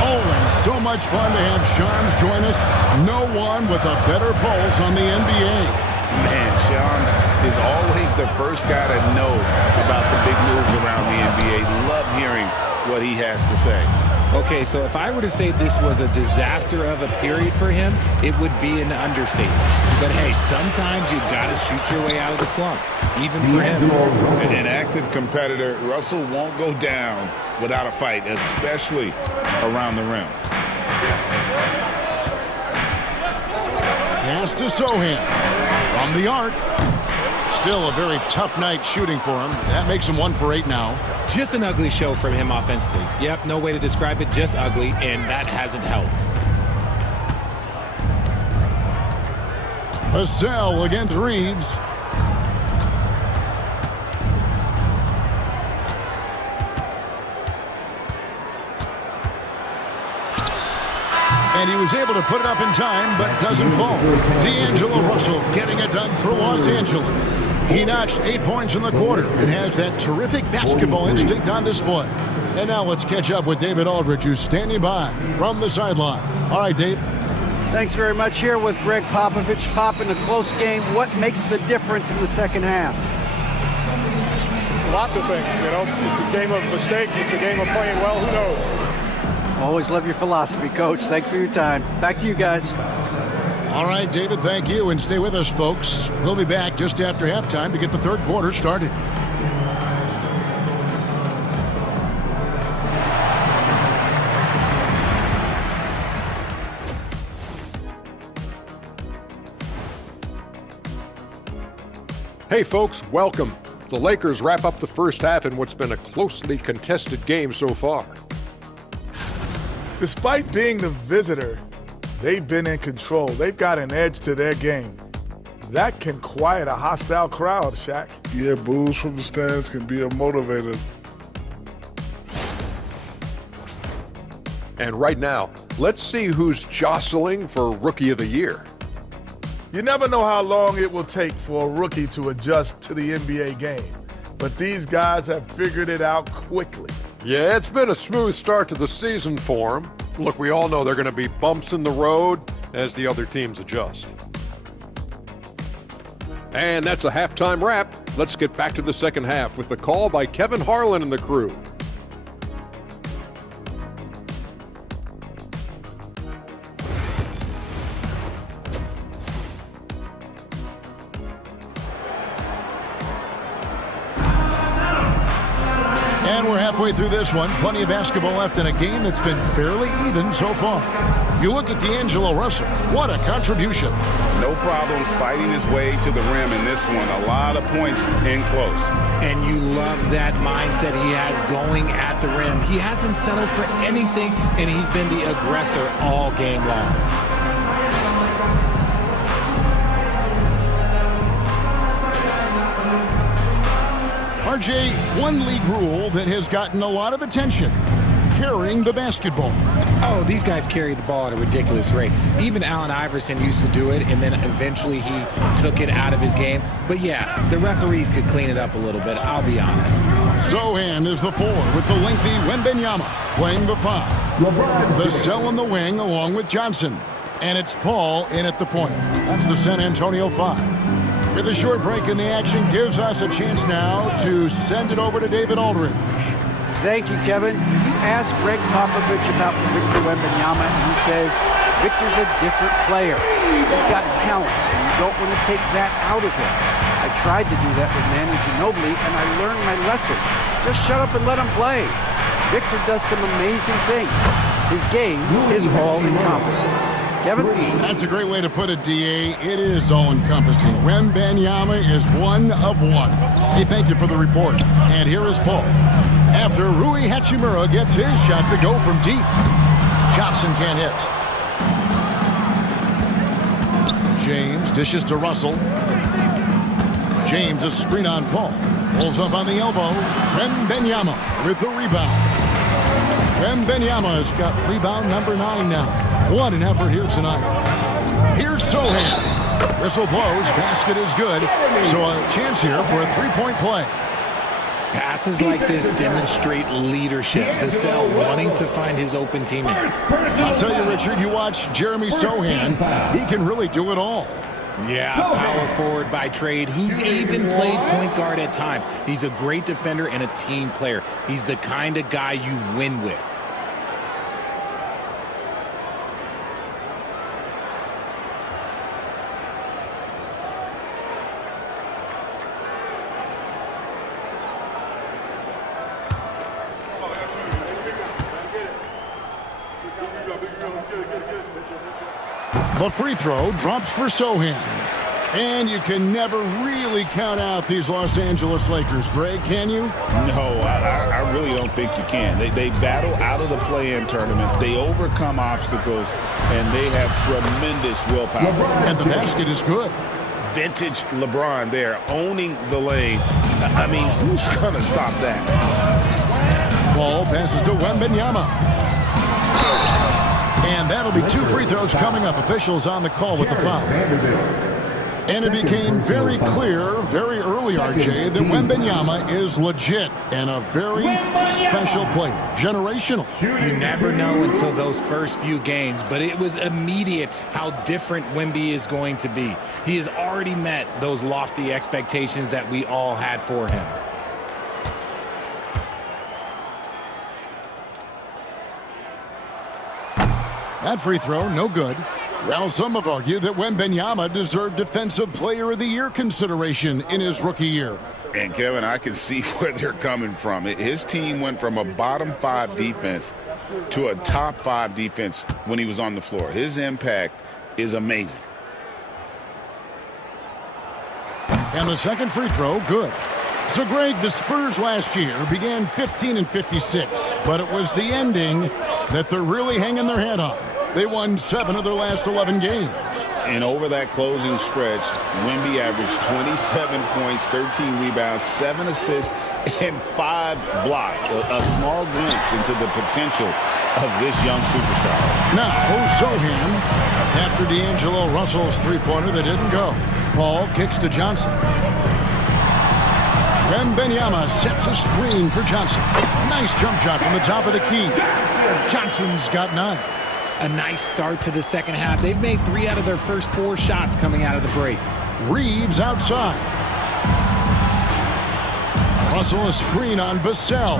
Always so much fun to have Shams join us. No one with a better pulse on the NBA. Man, Shams is always the first guy to know about the big moves around the NBA. Love hearing what he has to say. Okay, so if I were to say this was a disaster of a period for him, it would be an understatement. But hey, sometimes you got to shoot your way out of the slump, even for him. An active competitor, Russell won't go down without a fight, especially around the rim. Pass to Zohan from the arc. Still a very tough night shooting for him. That makes him 1 for 8 now. Just an ugly show from him offensively. Yep, no way to describe it, just ugly, and that hasn't helped. Vassell against Reeves. And he was able to put it up in time, but doesn't fall. D'Angelo Russell getting it done for Los Angeles. He notched 8 points in the quarter and has that terrific basketball instinct on display. And now let's catch up with David Aldridge, who's standing by from the sideline. All right, Dave. Thanks very much. Here with Greg Popovich. Pop, in a close game, what makes the difference in the second half? Lots of things, you know. It's a game of mistakes. It's a game of playing well. Who knows? Always love your philosophy, Coach. Thanks for your time. Back to you guys. All right, David, thank you. And stay with us, folks. We'll be back just after halftime to get the third quarter started. Hey folks, welcome. The Lakers wrap up the first half in what's been a closely contested game so far. Despite being the visitor, they've been in control. They've got an edge to their game. That can quiet a hostile crowd, Shaq. Yeah, boos from the stands can be a motivator. And right now, let's see who's jostling for Rookie of the Year. You never know how long it will take for a rookie to adjust to the NBA game, but these guys have figured it out quickly. Yeah, it's been a smooth start to the season for them. Look, we all know there are going to be bumps in the road as the other teams adjust. And that's a halftime wrap. Let's get back to the second half with the call by Kevin Harlan and the crew. And we're halfway through this one. Plenty of basketball left in a game that's been fairly even so far. You look at D'Angelo Russell. What a contribution. No problems fighting his way to the rim in this one. A lot of points in close. And you love that mindset he has going at the rim. He hasn't settled for anything, and he's been the aggressor all game long. RJ, one league rule that has gotten a lot of attention: carrying the basketball. Oh, these guys carry the ball at a ridiculous rate. Even Allen Iverson used to do it, and then eventually he took it out of his game. But yeah, the referees could clean it up a little bit, I'll be honest. Zohan is the 4 with the lengthy Wembenyama playing the 5. The cell in the wing along with Johnson. And it's Paul in at the point. That's the San Antonio 5. With a short break in the action gives us a chance now to send it over to David Aldridge. Thank you, Kevin. You asked Greg Popovich about Victor Wembanyama, and he says Victor's a different player. He's got talents, and you don't want to take that out of him. I tried to do that with Manu Ginobili, and I learned my lesson. Just shut up and let him play. Victor does some amazing things. His game is all-encompassing. Kevin? That's a great way to put it, D.A. It is all-encompassing. Wembanyama is one of one. Hey, thank you for the report. And here is Paul. After Rui Hachimura gets his shot to go from deep. Johnson can't hit. James dishes to Russell. James, a screen on Paul. Pulls up on the elbow. Wembanyama with the rebound. Wembanyama has got rebound number 9 now. What an effort here tonight. Here's Sohan. Whistle blows. Basket is good. So a chance here for a three-point play. Passes like this demonstrate leadership. Vassell wanting to find his open teammates. I'll tell you, Richard, you watch Jeremy Sohan. He can really do it all. Yeah, power forward by trade, who's even played point guard at times. He's a great defender and a team player. He's the kind of guy you win with. The free throw drops for Sohan. And you can never really count out these Los Angeles Lakers, Greg, can you? No, I really don't think you can. They battle out of the play-in tournament. They overcome obstacles, and they have tremendous willpower. And the basket is good. Vintage LeBron there, owning the lane. I mean, who's going to stop that? Ball passes to Wembanyama. And that'll be 2 free throws coming up. Officials on the call with the foul. And it became very clear very early, RJ, that Wembanyama is legit and a very special player. Generational. You never know until those first few games, but it was immediate how different Wemby is going to be. He has already met those lofty expectations that we all had for him. That free throw, no good. Well, some have argued that Wembanyama deserved Defensive Player of the Year consideration in his rookie year. And, Kevin, I can see where they're coming from. His team went from a bottom 5 defense to a top 5 defense when he was on the floor. His impact is amazing. And the second free throw, good. So, Greg, the Spurs last year began 15-56, but it was the ending that they're really hanging their head on. They won 7 of their last 11 games. And over that closing stretch, Wemby averaged 27 points, 13 rebounds, 7 assists, and 5 blocks. A small glimpse into the potential of this young superstar. Now, Sohan, after D'Angelo Russell's three-pointer that didn't go. Paul kicks to Johnson. Wembanyama sets a screen for Johnson. Nice jump shot from the top of the key. Johnson's got 9. A nice start to the second half. They've made 3 out of their first 4 shots coming out of the break. Reeves outside. Russell a screen on Vassell.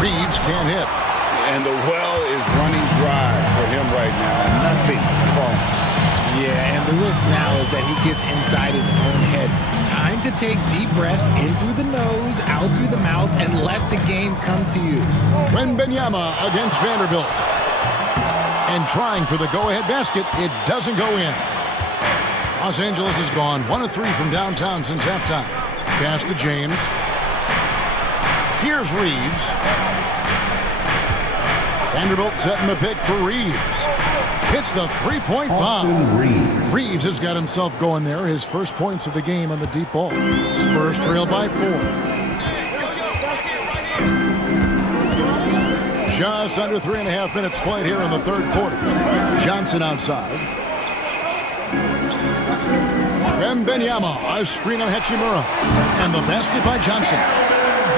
Reeves can't hit. And the well is running dry for him right now. Nothing falling. Yeah, and the risk now is that he gets inside his own head. Time to take deep breaths in through the nose, out through the mouth, and let the game come to you. Wembanyama against Vanderbilt. And trying for the go-ahead basket, it doesn't go in. Los Angeles has gone 1 of 3 from downtown since halftime. Pass to James. Here's Reeves. Vanderbilt setting the pick for Reeves. Hits the three-point bomb. Reeves has got himself going there. His first points of the game on the deep ball. Spurs trail by 4. Just under 3.5 minutes played here in the third quarter. Johnson outside. Wembanyama, a screen on Hachimura. And the basket by Johnson.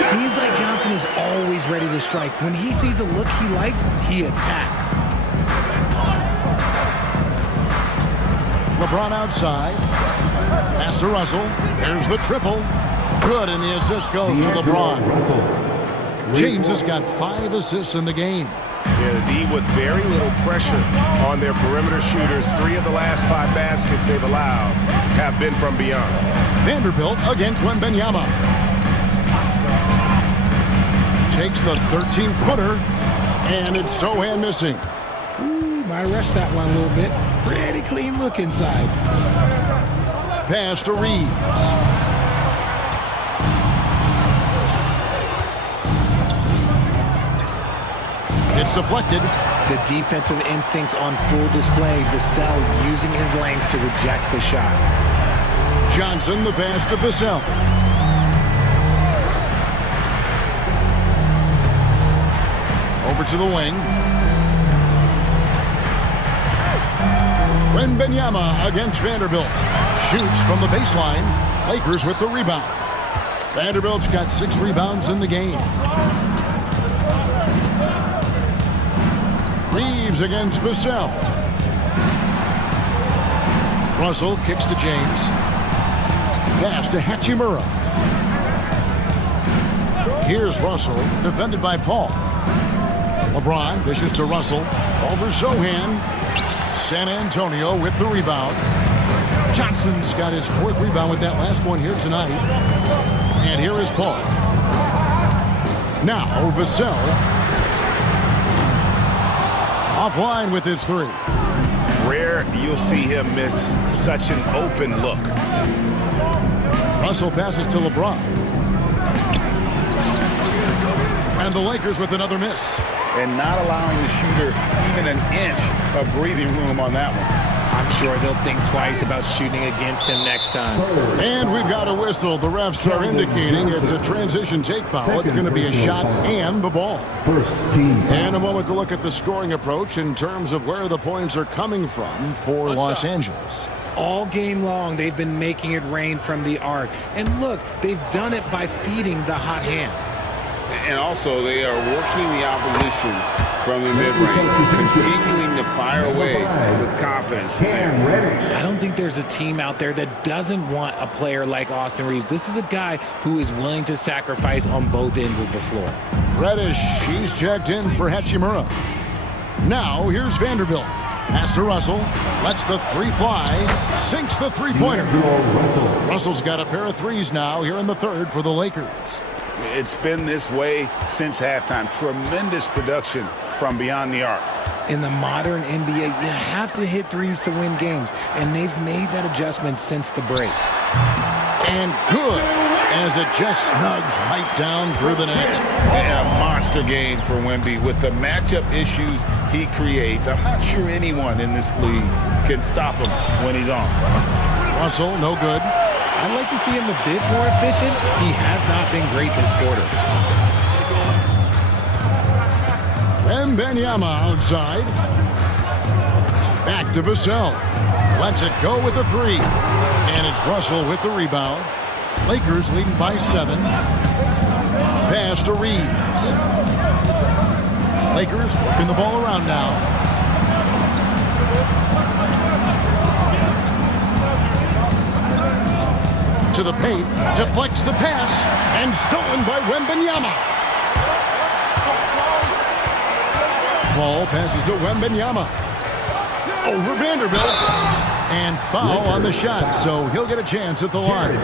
Seems like Johnson is always ready to strike. When he sees a look he likes, he attacks. LeBron outside. Pass to Russell. There's the triple. Good, and the assist goes to LeBron. James has got 5 assists in the game. Yeah, the D with very little pressure on their perimeter shooters. 3 of the last 5 baskets they've allowed have been from beyond. Vanderbilt against Wembanyama. Takes the 13-footer, and it's Sohan missing. Ooh, might rush that one a little bit. Pretty clean look inside. Pass to Reeves. It's deflected. The defensive instincts on full display. Vassell using his length to reject the shot. Johnson, the pass to Vassell. Over to the wing. Wembanyama against Vanderbilt. Shoots from the baseline. Lakers with the rebound. Vanderbilt's got 6 rebounds in the game. Reeves against Vassell. Russell kicks to James. Pass to Hachimura. Here's Russell, defended by Paul. LeBron dishes to Russell. Over Sohan. San Antonio with the rebound. Johnson's got his 4th rebound with that last one here tonight. And here is Paul. Now Vassell. Offline with his 3. Rare you'll see him miss such an open look. Russell passes to LeBron. And the Lakers with another miss. And not allowing the shooter even an inch of breathing room on that one. I'm sure they'll think twice about shooting against him next time. And we've got a whistle. The refs are indicating it's a transition take foul. It's going to be a shot and the ball. First team. And a moment to look at the scoring approach in terms of where the points are coming from for Los Angeles. All game long, they've been making it rain from the arc. And look, they've done it by feeding the hot hands. And also, they are working the opposition from the mid-range, continuing to fire away with confidence. I don't think there's a team out there that doesn't want a player like Austin Reeves. This is a guy who is willing to sacrifice on both ends of the floor. Reddish, he's checked in for Hachimura. Now, here's Vanderbilt. Pass to Russell. Lets the 3 fly. Sinks the 3-pointer. Russell's got a pair of 3s now here in the third for the Lakers. It's been this way since halftime. Tremendous production from beyond the arc. In the modern NBA, you have to hit 3s to win games, and they've made that adjustment since the break. And good, as it just snugs right down through the net. And a monster game for Wemby with the matchup issues he creates. I'm not sure anyone in this league can stop him when he's on. Russell, no good. I'd like to see him a bit more efficient. He has not been great this quarter. Wembanyama outside. Back to Vassell. Lets it go with the 3. And it's Russell with the rebound. Lakers leading by 7. Pass to Reeves. Lakers working the ball around now. To the paint, deflects the pass, and stolen by Wembanyama. Ball passes to Wembanyama. Over Vanderbilt. And foul on the shot, so he'll get a chance at the line.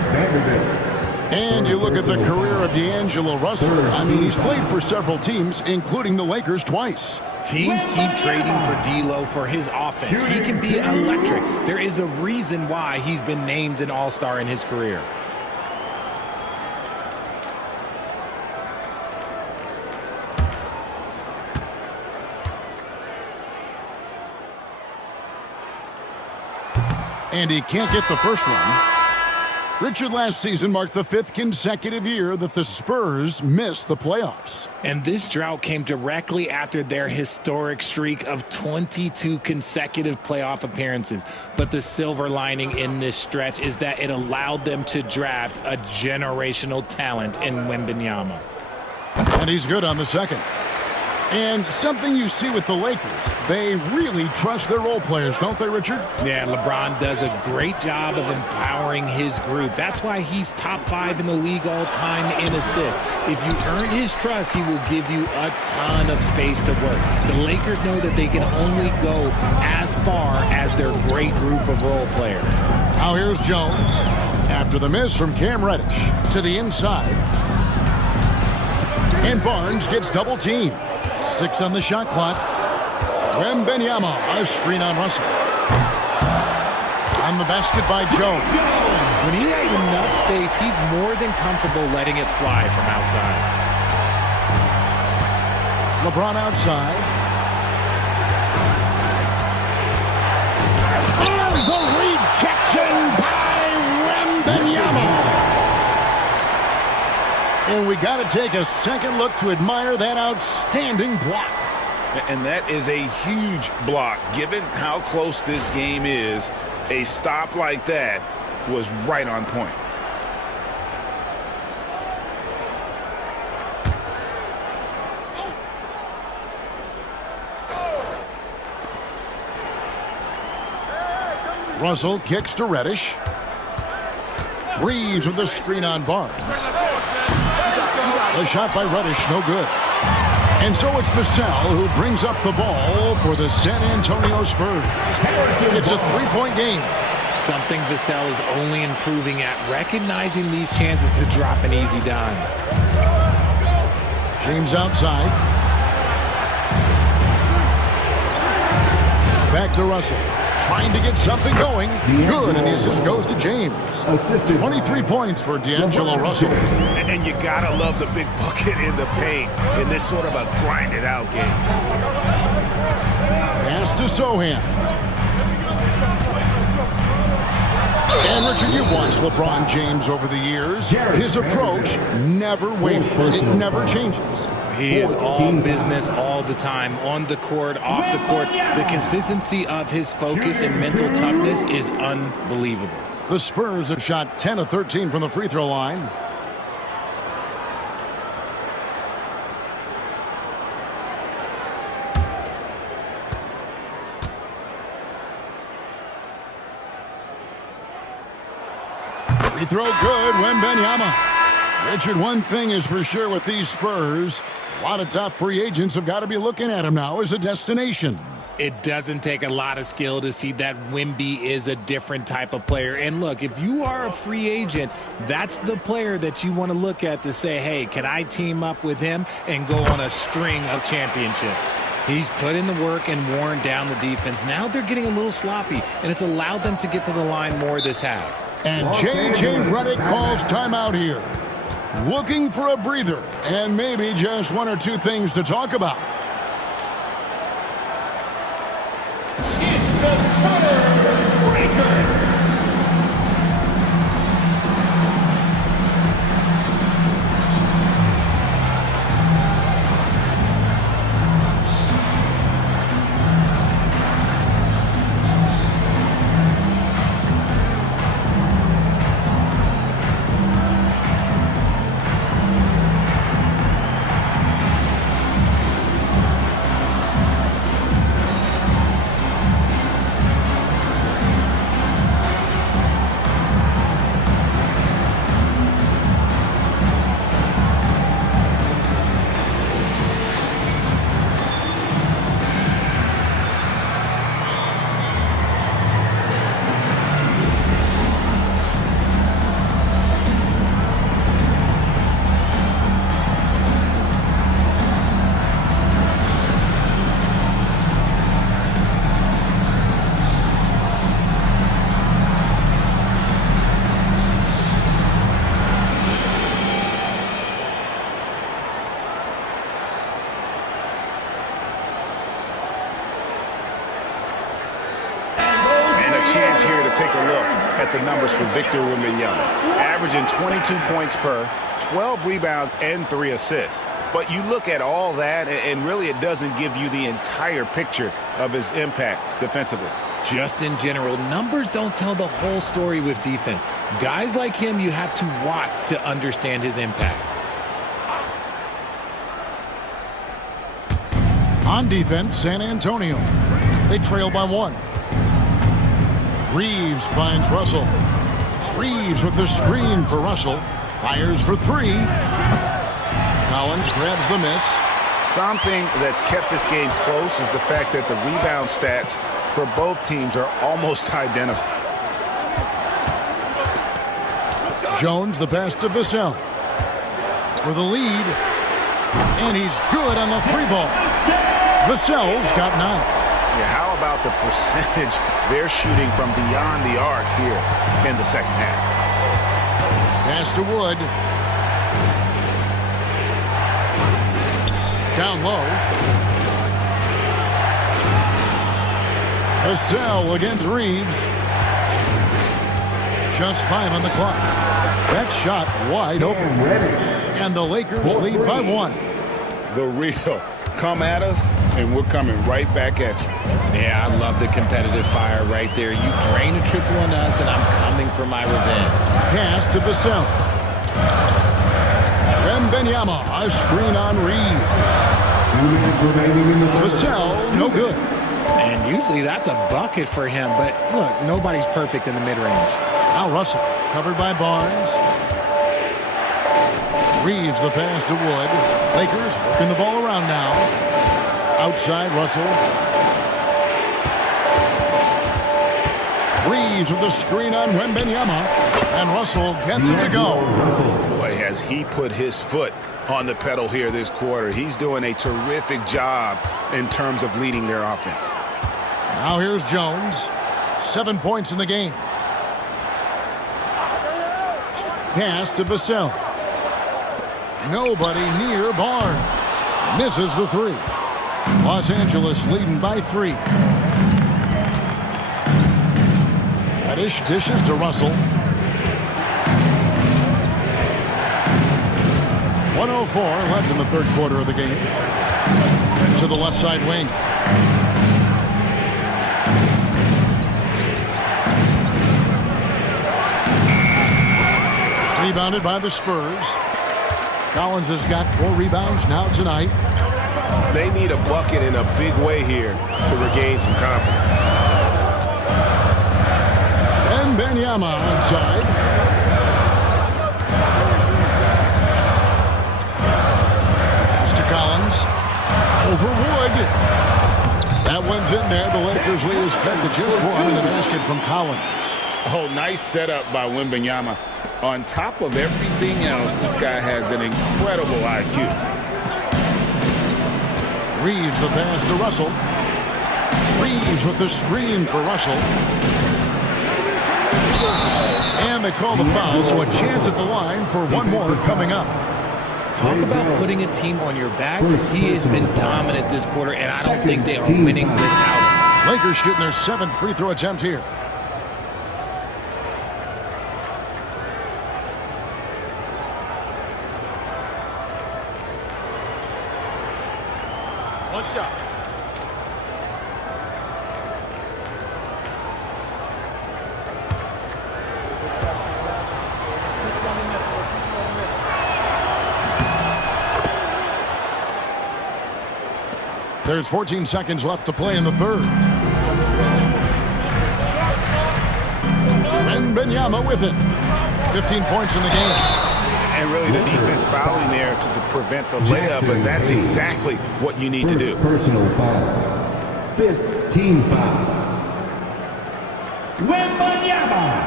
And you look at the career of D'Angelo Russell. I mean, he's played for several teams, including the Lakers twice. Teams keep trading for D'Lo for his offense. He can be electric. There is a reason why he's been named an all-star in his career. And he can't get the first one. Richard, last season marked the 5th consecutive year that the Spurs missed the playoffs. And this drought came directly after their historic streak of 22 consecutive playoff appearances. But the silver lining in this stretch is that it allowed them to draft a generational talent in Wembanyama. And he's good on the second. And something you see with the Lakers, they really trust their role players, don't they, Richard? Yeah, LeBron does a great job of empowering his group. That's why he's top 5 in the league all time in assists. If you earn his trust, he will give you a ton of space to work. The Lakers know that they can only go as far as their great group of role players. Now here's Jones. After the miss from Cam Reddish to the inside. And Barnes gets double teamed. 6 on the shot clock. Wembanyama, a screen on Russell. On the basket by Jones. When he has enough space, he's more than comfortable letting it fly from outside. LeBron outside. And the rejection by Wembanyama. And we got to take a second look to admire that outstanding block. And that is a huge block. Given how close this game is, a stop like that was right on point. Russell kicks to Reddish. Reeves with the screen on Barnes. The shot by Reddish, no good. And so it's Vassell who brings up the ball for the San Antonio Spurs. It's a 3-point game. Something Vassell is only improving at, recognizing these chances to drop an easy dime. James outside. Back to Russell. Trying to get something going. Good, and the assist goes to James. 23 points for D'Angelo Russell. And you gotta love the big bucket in the paint in this sort of a grinded-out game. Pass to Sohan. And Richard, you've watched LeBron James over the years. His approach never wavers. It never changes. He is all business all the time, on the court, off the court. The consistency of his focus and mental toughness is unbelievable. The Spurs have shot 10 of 13 from the free throw line. Free throw good, Wembanyama. Richard, one thing is for sure with these Spurs, a lot of top free agents have got to be looking at him now as a destination. It doesn't take a lot of skill to see that Wemby is a different type of player. And look, if you are a free agent, that's the player that you want to look at to say, hey, can I team up with him and go on a string of championships? He's put in the work and worn down the defense. Now they're getting a little sloppy, and it's allowed them to get to the line more this half. And J.J. Redick calls timeout here. Looking for a breather and maybe just one or two things to talk about. It's the Spurs Breaker. here to take a look at the numbers for Victor Wembanyama. Averaging 22 points per, 12 rebounds, and 3 assists. But you look at all that, and really it doesn't give you the entire picture of his impact defensively. Just in general, numbers don't tell the whole story with defense. Guys like him, you have to watch to understand his impact. On defense, San Antonio. They trail by 1. Reeves finds Russell. Reeves with the screen for Russell. Fires for 3. Collins grabs the miss. Something that's kept this game close is the fact that the rebound stats for both teams are almost identical. Jones, the pass to Vassell. For the lead. And he's good on the 3-ball. Vassell's got 9. Yeah, how about the percentage they're shooting from beyond the arc here in the second half? Pass to Wood. Down low. Vassell against Reeves. Just 5 on the clock. That shot wide open. And the Lakers lead by 1. The real. Come at us, and we're coming right back at you. Yeah, I love the competitive fire right there. You drain a triple on us, and I'm coming for my revenge. Pass to Vassell. Wembanyama, a screen on Reeves. Vassell, no good. And usually that's a bucket for him, but look, nobody's perfect in the mid-range. Now Russell, covered by Barnes. Reeves the pass to Wood. Lakers working the ball around now. Outside Russell. Reeves with the screen on Wembanyama. And Russell gets it to go. Boy, has he put his foot on the pedal here this quarter. He's doing a terrific job in terms of leading their offense. Now here's Jones. 7 points in the game. Pass to Vassell. Nobody near Barnes. Misses the 3. Los Angeles leading by 3. Reddish dishes to Russell. 1:04 left in the third quarter of the game. To the left side wing. Rebounded by the Spurs. Collins has got 4 rebounds now tonight. They need a bucket in a big way here to regain some confidence. Wembanyama onside. Pass to Collins. Over Wood. That one's in there. The Lakers lead is cut to just 1 in the basket from Collins. Oh, nice setup by Wembanyama. On top of everything else, this guy has an incredible IQ. Reeves the pass to Russell. Reeves with the screen for Russell. And they call the foul, so a chance at the line for 1 more coming up. Talk about putting a team on your back. He has been dominant this quarter, and I don't think they are winning without him. Lakers shooting their 7th free throw attempt here. One shot. There's 14 seconds left to play in the third. Wembanyama with it. 15 points in the game. And really the defense fouling there to prevent the layup, but that's exactly what you need to do. Personal foul. 15 foul. Wembanyama.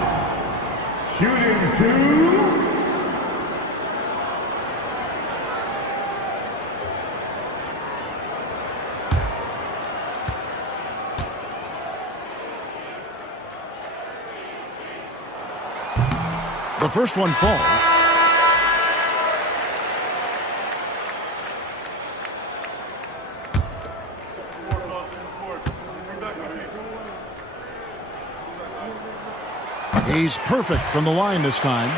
Shooting 2. The first one falls. He's perfect from the line this time.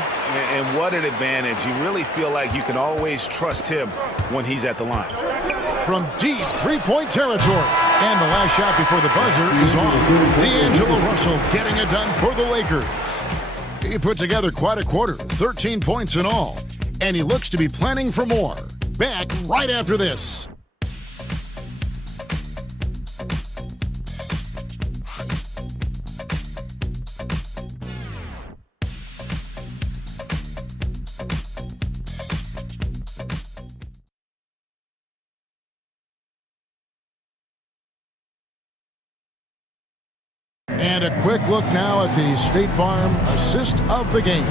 And what an advantage. You really feel like you can always trust him when he's at the line. From deep three-point territory. And the last shot before the buzzer is off. D'Angelo Russell getting it done for the Lakers. He put together quite a quarter, 13 points in all. And he looks to be planning for more. Back right after this. And a quick look now at the State Farm assist of the game.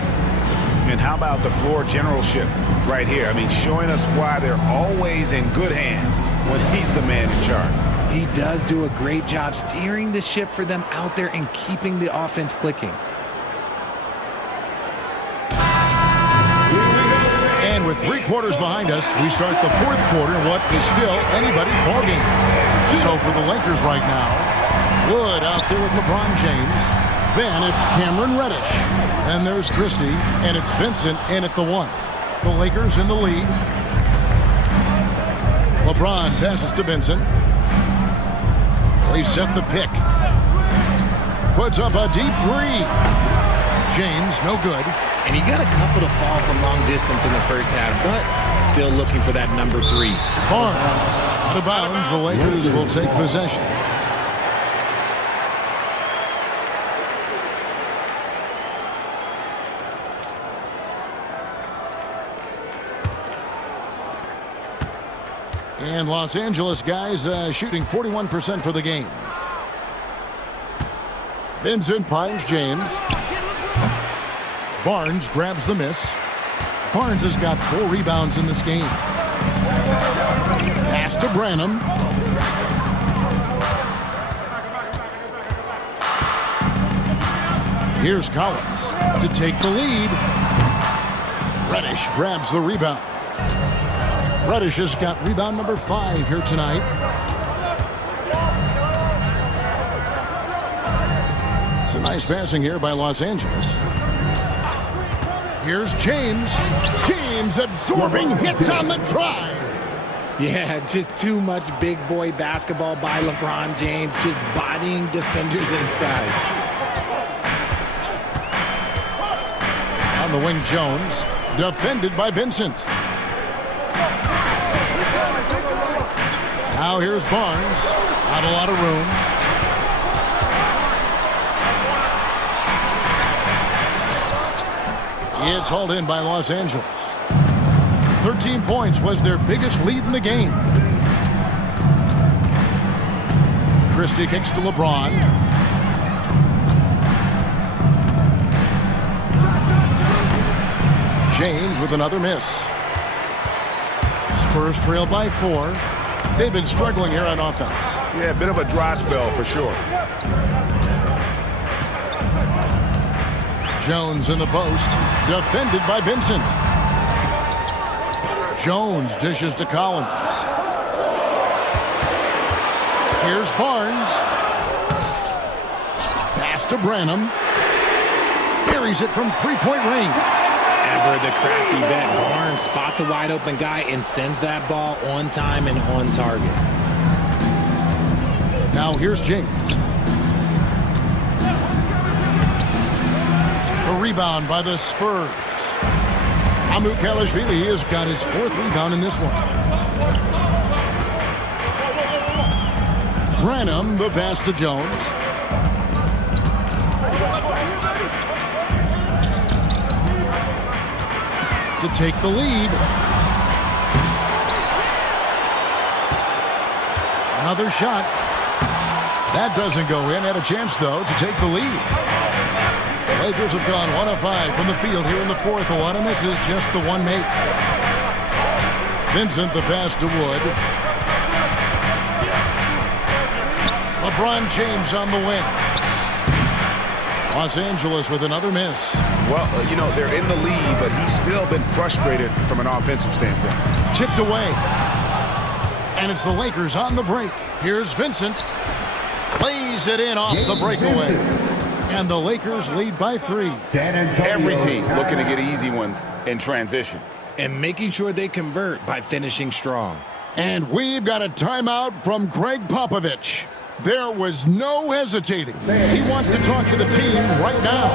And how about the floor generalship right here? I mean, showing us why they're always in good hands when he's the man in charge. He does do a great job steering the ship for them out there and keeping the offense clicking. And with 3 quarters behind us, we start the 4th quarter in what is still anybody's ballgame. So for the Lakers right now, Wood out there with LeBron James. Then it's Cameron Reddish. Then there's Christie, and it's Vincent in at the 1. The Lakers in the lead. LeBron passes to Vincent. They set the pick. Puts up a deep 3. James, no good. And he got a couple to fall from long distance in the first half, but still looking for that number 3. Barnes out of bounds. The Lakers will take possession. And Los Angeles guys shooting 41% for the game. Vincent finds James. Barnes grabs the miss. Barnes has got 4 rebounds in this game. Pass to Branham. Here's Collins to take the lead. Reddish grabs the rebound. Reddish has got rebound number 5 here tonight. It's a nice passing here by Los Angeles. Here's James. James absorbing hits on the drive. Yeah, just too much big boy basketball by LeBron James, just bodying defenders inside. On the wing, Jones, defended by Vincent. Now here's Barnes. Not a lot of room. It's hauled in by Los Angeles. 13 points was their biggest lead in the game. Christie kicks to LeBron. James with another miss. Spurs trail by 4. They've been struggling here on offense. Yeah, a bit of a dry spell for sure. Jones in the post, defended by Vincent. Jones dishes to Collins. Here's Barnes. Pass to Branham. Buries it from 3-point range. Ever the crafty vet, Barnes spots a wide open guy and sends that ball on time and on target. Now here's James. A rebound by the Spurs. Amukalashvili has got his 4th rebound in this one. Branham, the pass to Jones. To take the lead. Another shot. That doesn't go in. Had a chance, though, to take the lead. The Lakers have gone 1 of 5 from the field here in the 4th. A lot of misses, just the 1 make. Vincent, the pass to Wood. LeBron James on the wing. Los Angeles with another miss. Well, you know, they're in the lead, but he's still been frustrated from an offensive standpoint. Tipped away. And it's the Lakers on the break. Here's Vincent. Plays it in off the breakaway. And the Lakers lead by 3. Every team looking to get easy ones in transition. And making sure they convert by finishing strong. And we've got a timeout from Greg Popovich. There was no hesitating. He wants to talk to the team right now.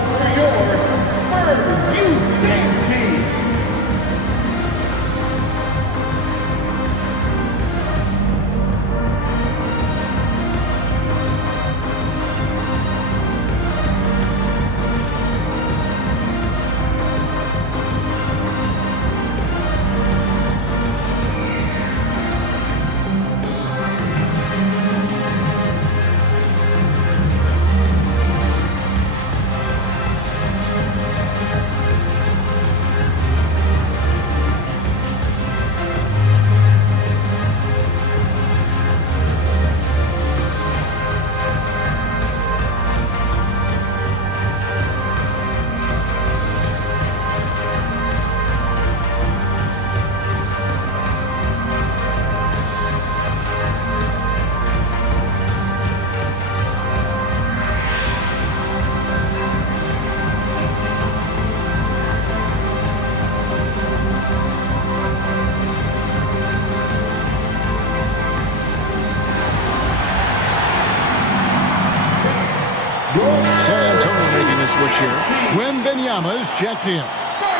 San Antonio making a switch here. Wembanyama is checked in.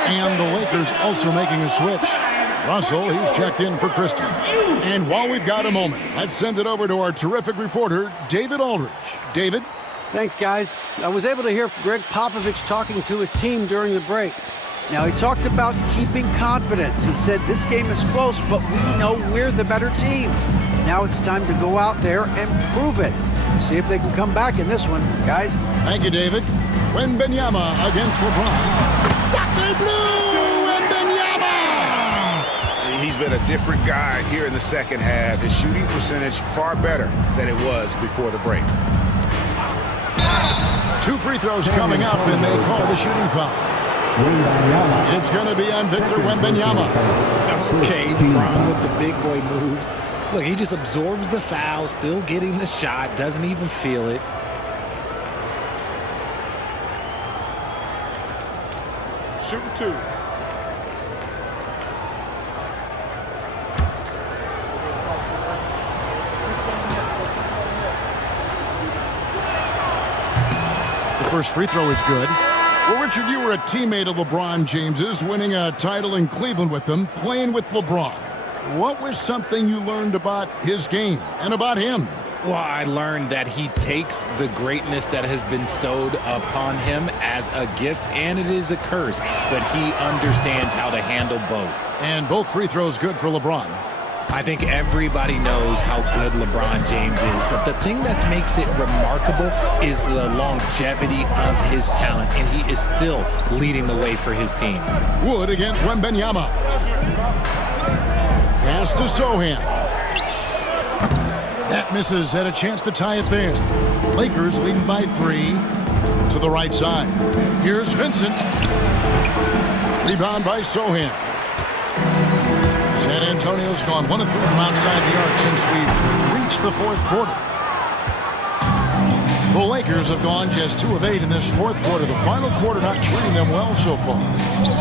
And the Lakers also making a switch. Russell, he's checked in for Christie. And while we've got a moment, let's send it over to our terrific reporter, David Aldridge. David? Thanks, guys. I was able to hear Greg Popovich talking to his team during the break. Now, he talked about keeping confidence. He said, this game is close, but we know we're the better team. Now it's time to go out there and prove it. See if they can come back in this one, guys. Thank you, David. Wembanyama against LeBron. Sacre bleu, Wembanyama! He's been a different guy here in the second half. His shooting percentage far better than it was before the break. 2 free throws coming up, and they call the shooting foul. It's going to be on Victor Wembanyama. Okay, LeBron with the big boy moves. Look, he just absorbs the foul, still getting the shot, doesn't even feel it. Shooting 2. The first free throw is good. Well, Richard, you were a teammate of LeBron James's, winning a title in Cleveland with him, playing with LeBron. What was something you learned about his game and about him? Well, I learned that he takes the greatness that has been bestowed upon him as a gift, and it is a curse, but he understands how to handle both. And both free throws good for LeBron. I think everybody knows how good LeBron James is, but the thing that makes it remarkable is the longevity of his talent, and he is still leading the way for his team. Wood against Wembanyama. Pass to Sohan. That misses, had a chance to tie it there. Lakers leading by 3 to the right side. Here's Vincent. Rebound by Sohan. San Antonio's gone 1 of 3 from outside the arc since we've reached the fourth quarter. The Lakers have gone just 2 of 8 in this fourth quarter. The final quarter not treating them well so far.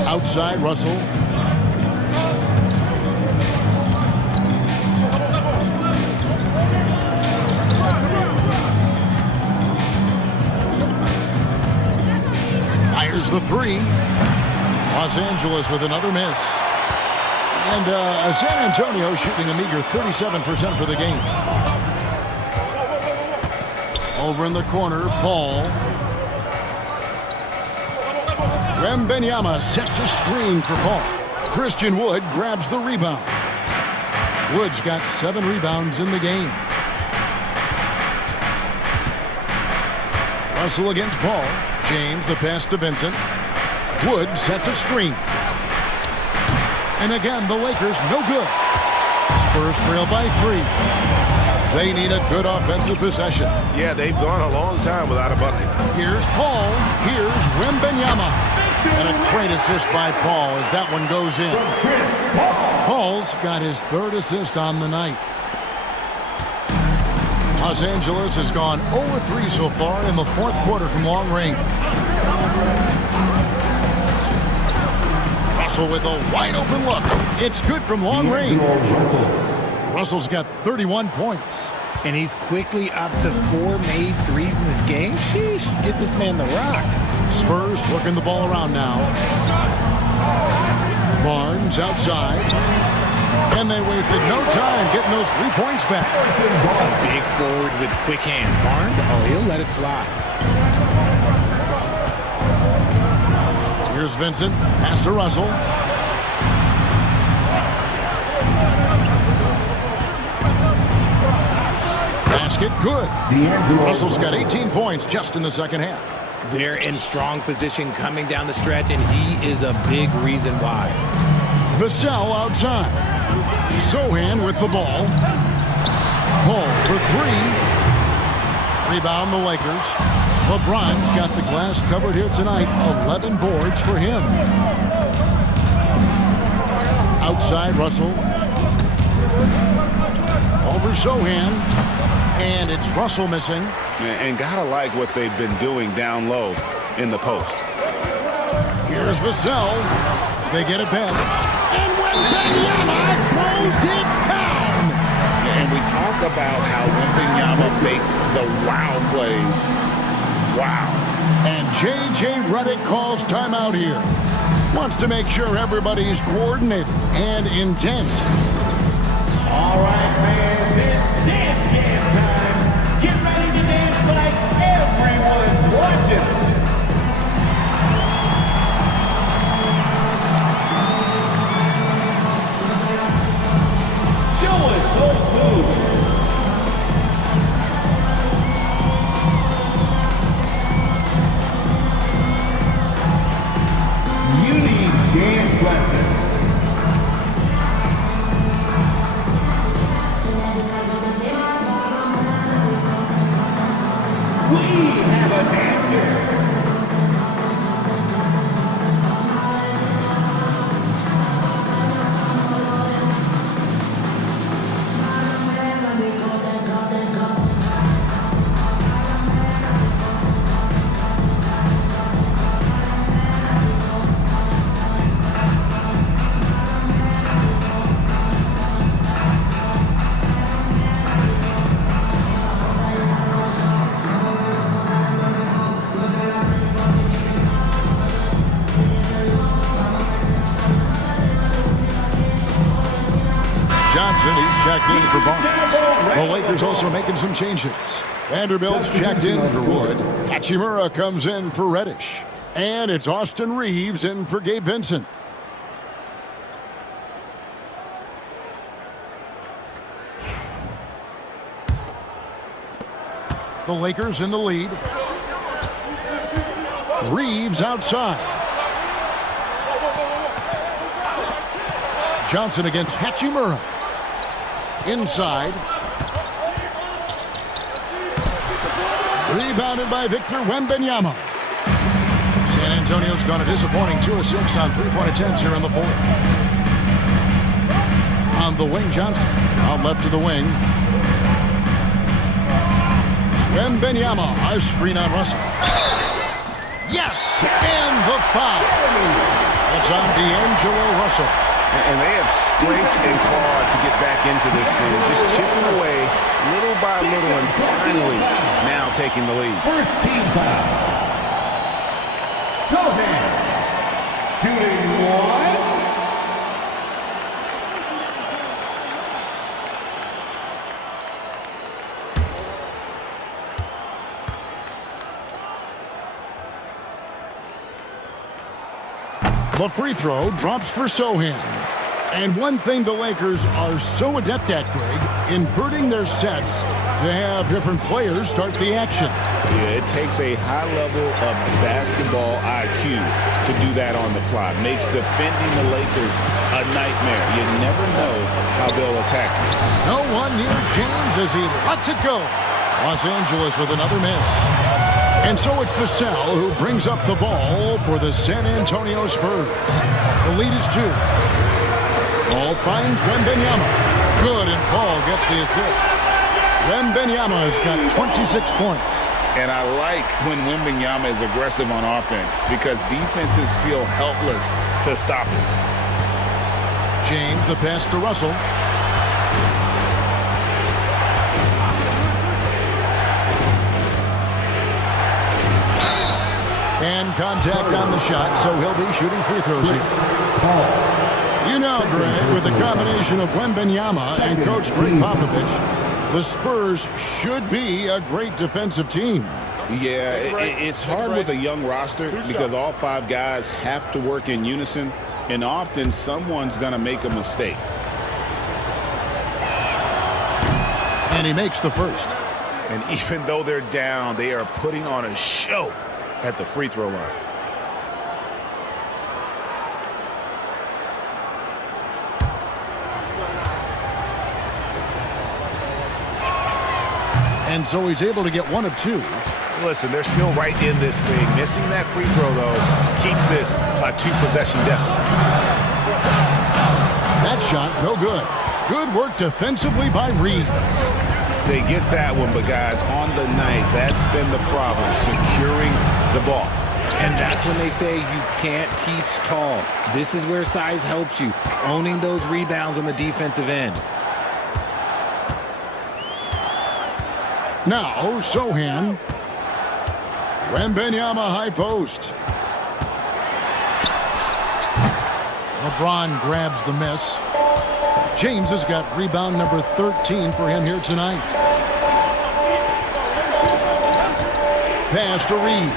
Outside, Russell. Fires the 3. Los Angeles with another miss. And San Antonio shooting a meager 37% for the game. Over in the corner, Paul. Wembanyama sets a screen for Paul. Christian Wood grabs the rebound. Wood's got 7 rebounds in the game. Russell against Paul. James, the pass to Vincent. Wood sets a screen. And again, the Lakers no good. Spurs trail by 3. They need a good offensive possession. Yeah, they've gone a long time without a bucket. Here's Paul. Here's Wembanyama. And a great assist by Paul as that one goes in. Paul's got his 3rd assist on the night. Los Angeles has gone 0-3 so far in the fourth quarter from long range. Russell with a wide open look. It's good from long range. Russell's got 31 points. And he's quickly up to 4 made threes in this game. Sheesh, get this man the rock. Spurs working the ball around now. Barnes outside. And they wasted no time getting those 3 points back. A big forward with quick hand. Barnes, oh, he'll let it fly. Here's Vincent. Pass to Russell. Basket good. Russell's got 18 points just in the second half. They're in strong position coming down the stretch, and he is a big reason why. Vassell outside. Sohan with the ball. Paul for 3. Rebound the Lakers. LeBron's got the glass covered here tonight. 11 boards for him. Outside Russell. Over Sohan. And it's Russell missing. And gotta like what they've been doing down low in the post. Here's Vassell. They get it back. And Wembanyama throws it down. And we talk about how Wembanyama makes the wow plays. Wow. And J.J. Redick calls timeout here. Wants to make sure everybody's coordinated and intent. All right, fans, it's dance game time. Get ready to dance like everyone's watching. Show us those moves. You need dance lessons. We have a dancer. He's checked in for Barnes. The Lakers also making some changes. Vanderbilt's checked in for Wood. Hachimura comes in for Reddish. And it's Austin Reeves in for Gabe Vincent. The Lakers in the lead. Reeves outside. Johnson against Hachimura. Inside. Rebounded by Victor Wembanyama. San Antonio's gone a disappointing 2 of 6 on three-point attempts here in the fourth. On the wing, Johnson. Out left of the wing. Wembanyama. A screen on Russell. Yes! And the foul. It's on D'Angelo Russell. And they have scraped and clawed to get back into this thing, just chipping away little by little and finally now taking the lead. First team foul. Sohan shooting one. The free throw drops for Sohan. And one thing the Lakers are so adept at, Greg, inverting their sets to have different players start the action. Yeah, it takes a high level of basketball IQ to do that on the fly. Makes defending the Lakers a nightmare. You never know how they'll attack you. No one near James as he lets it go. Los Angeles with another miss. And so it's Vassell who brings up the ball for the San Antonio Spurs. The lead is 2. Paul finds Wembanyama. Good, and Paul gets the assist. Wembanyama's got 26 points. And I like when Wembanyama is aggressive on offense because defenses feel helpless to stop him. James, the pass to Russell. And contact on the shot, so he'll be shooting free throws here. You know, Greg, with the combination of Wembanyama and Coach Greg Popovich, the Spurs should be a great defensive team. Yeah, it's hard with a young roster because all 5 guys have to work in unison, and often someone's going to make a mistake. And he makes the first. And even though they're down, they are putting on a show at the free throw line. And so he's able to get 1 of 2. Listen, they're still right in this thing. Missing that free throw, though, keeps this a 2-possession deficit. That shot, no good. Good work defensively by Reed. They get that one, but guys, on the night, that's been the problem, securing the ball. And that's when they say you can't teach tall. This is where size helps you, owning those rebounds on the defensive end. Now, Sohan. Wembanyama high post. LeBron grabs the miss. James has got rebound number 13 for him here tonight. Pass to Reeves.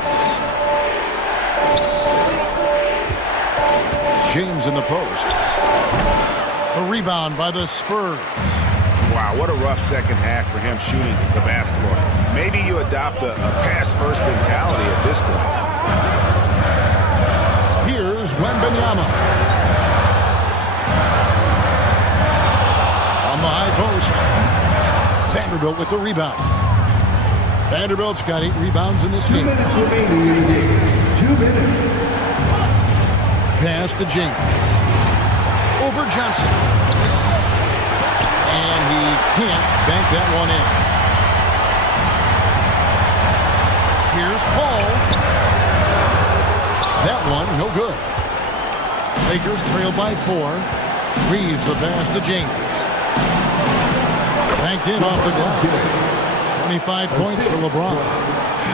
James in the post. A rebound by the Spurs. Wow, what a rough second half for him shooting the basketball. Maybe you adopt a pass-first mentality at this point. Here's Wembanyama. On the high post. Vanderbilt with the rebound. Vanderbilt's got 8 rebounds in this game. 2 minutes remaining in the game. 2 minutes. Pass to James. Over Johnson. And he can't bank that one in. Here's Paul. That one, no good. Lakers trail by 4. Reeves the pass to James. Banked in off the glass. 25 points for LeBron.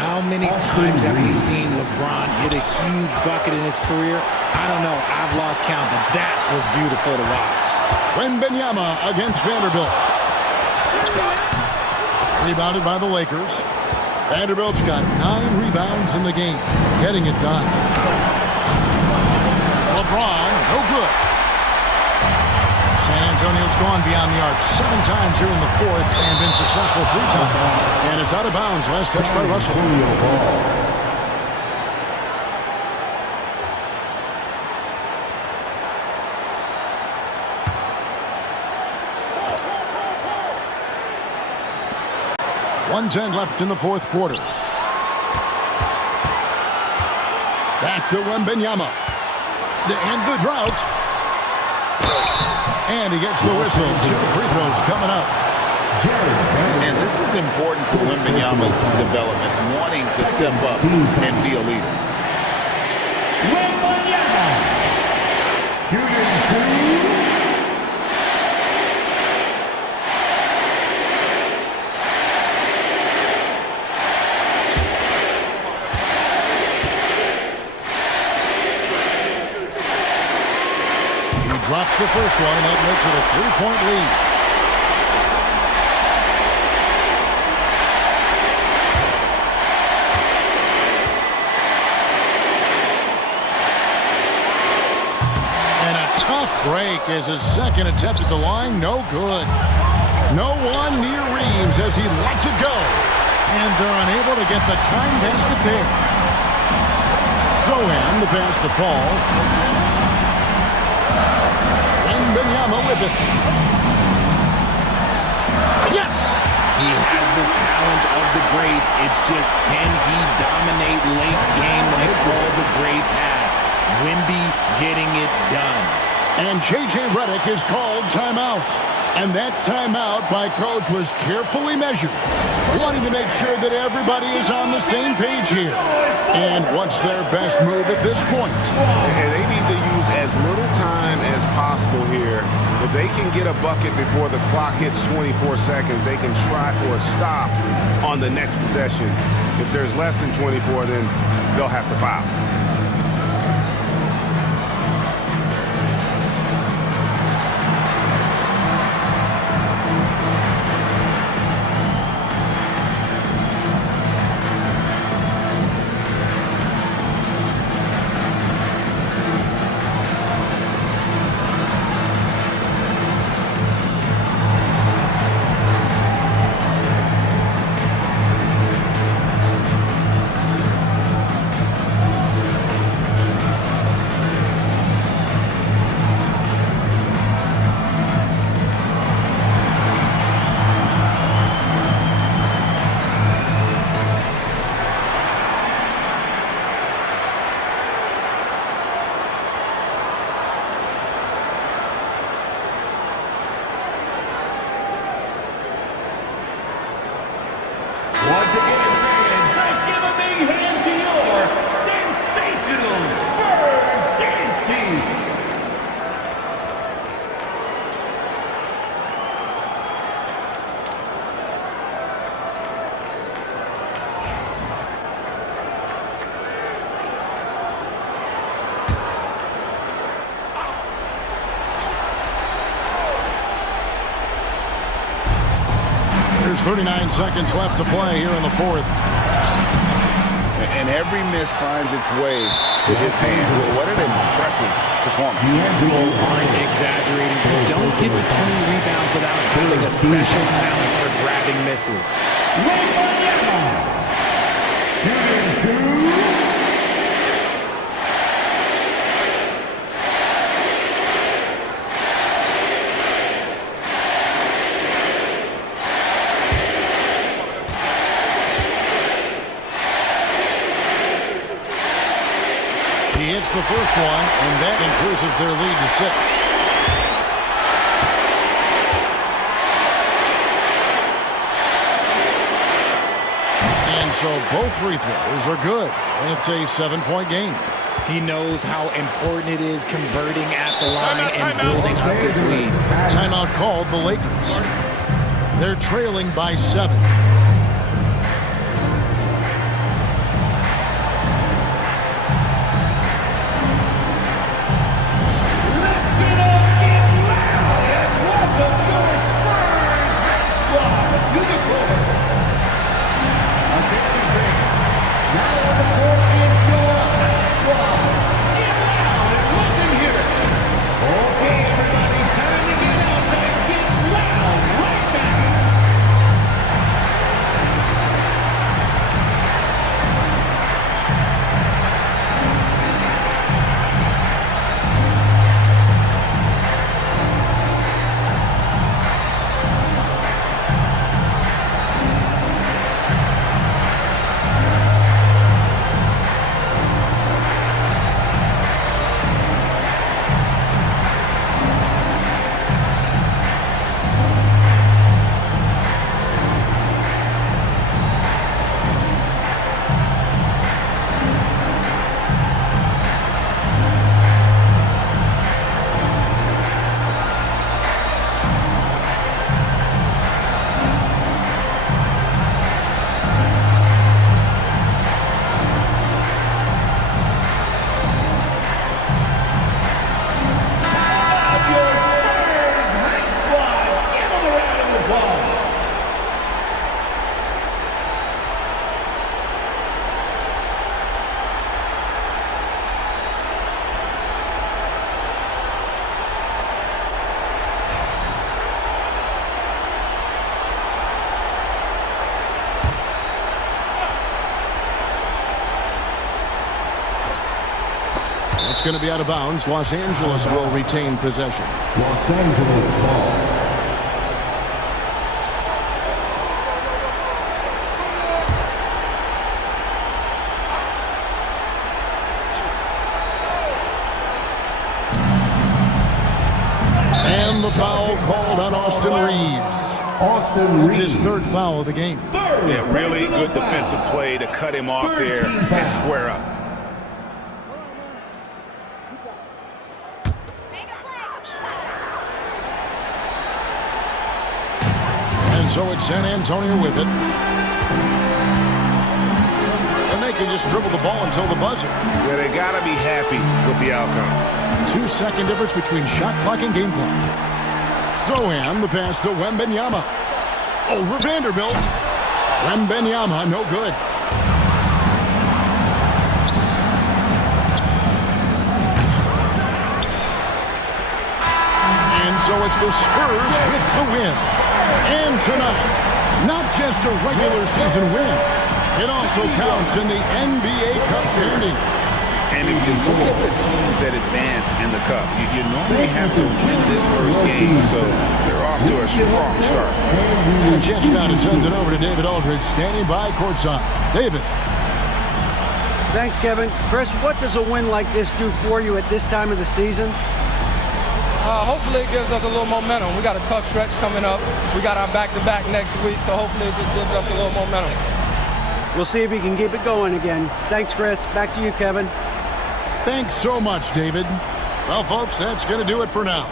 How many times have we seen LeBron hit a huge bucket in his career? I don't know. I've lost count, but that was beautiful to watch. Wembanyama against Vanderbilt. Rebounded by the Lakers. Vanderbilt's got 9 rebounds in the game. Getting it done. LeBron, no good. San Antonio's gone beyond the arc 7 times here in the 4th and been successful 3 times. And it's out of bounds. Last touch by Russell. .110 left in the 4th quarter. Back to Wembanyama. To end the drought. And he gets the whistle. 2 free throws coming up. And this is important for Wembanyama's development, wanting to step up and be a leader. Wembanyama. Shooting 2. Drops the first one, and that makes it a 3-point lead. And a tough break as his second attempt at the line, no good. No one near Reeves as he lets it go. And they're unable to get the time basket there. Sohan, the pass to Paul. Wembanyama with it. Yes! He has the talent of the greats. It's just, can he dominate late game like all the greats have? Wemby getting it done. And J.J. Redick is called timeout. And that timeout by Coach was carefully measured, wanting to make sure that everybody is on the same page here. And what's their best move at this point? And they need to use as little time as possible here. If they can get a bucket before the clock hits 24 seconds, they can try for a stop on the next possession. If there's less than 24, then they'll have to foul. Once again, fans, let's give a big hand to your sensational Spurs dance team. There's 39 seconds left to play here in the fourth. And every miss finds its way to his hand. What an impressive performance. People aren't exaggerating. You don't get to 20 rebounds without having a special talent for grabbing misses. He hits the first one, and that increases their lead to 6. And so both free throws are good, and it's a 7-point game. He knows how important it is converting at the line and building up his lead. Timeout called the Lakers. They're trailing by 7. It's going to be out of bounds. Los Angeles will retain possession. Los Angeles ball. And the foul called on Austin Reeves. That's his third foul of the game. Yeah, really good defensive play to cut him off there and square up. And so it's San Antonio with it. And they can just dribble the ball until the buzzer. Yeah, they got to be happy with the outcome. 2-second difference between shot clock and game clock. Zohan, the pass to Wembanyama. Over Vanderbilt. Wembanyama, no good. And so it's the Spurs with the win. And tonight, not just a regular season win, it also counts in the NBA Cup standings. And if you look at the teams that advance in the Cup, you normally have to win this first game, so they're off to a strong start. And Jets now to send it over to David Aldridge, standing by courtside. David. Thanks, Kevin. Chris, what does a win like this do for you at this time of the season? Hopefully it gives us a little momentum. We got a tough stretch coming up. We got our back-to-back next week, so hopefully it just gives us a little momentum. We'll see if he can keep it going again. Thanks, Chris. Back to you, Kevin. Thanks so much, David. Well, folks, that's going to do it for now.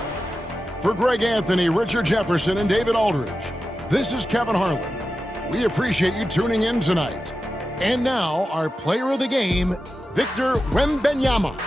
For Greg Anthony, Richard Jefferson, and David Aldridge, this is Kevin Harlan. We appreciate you tuning in tonight. And now, our player of the game, Victor Wembanyama.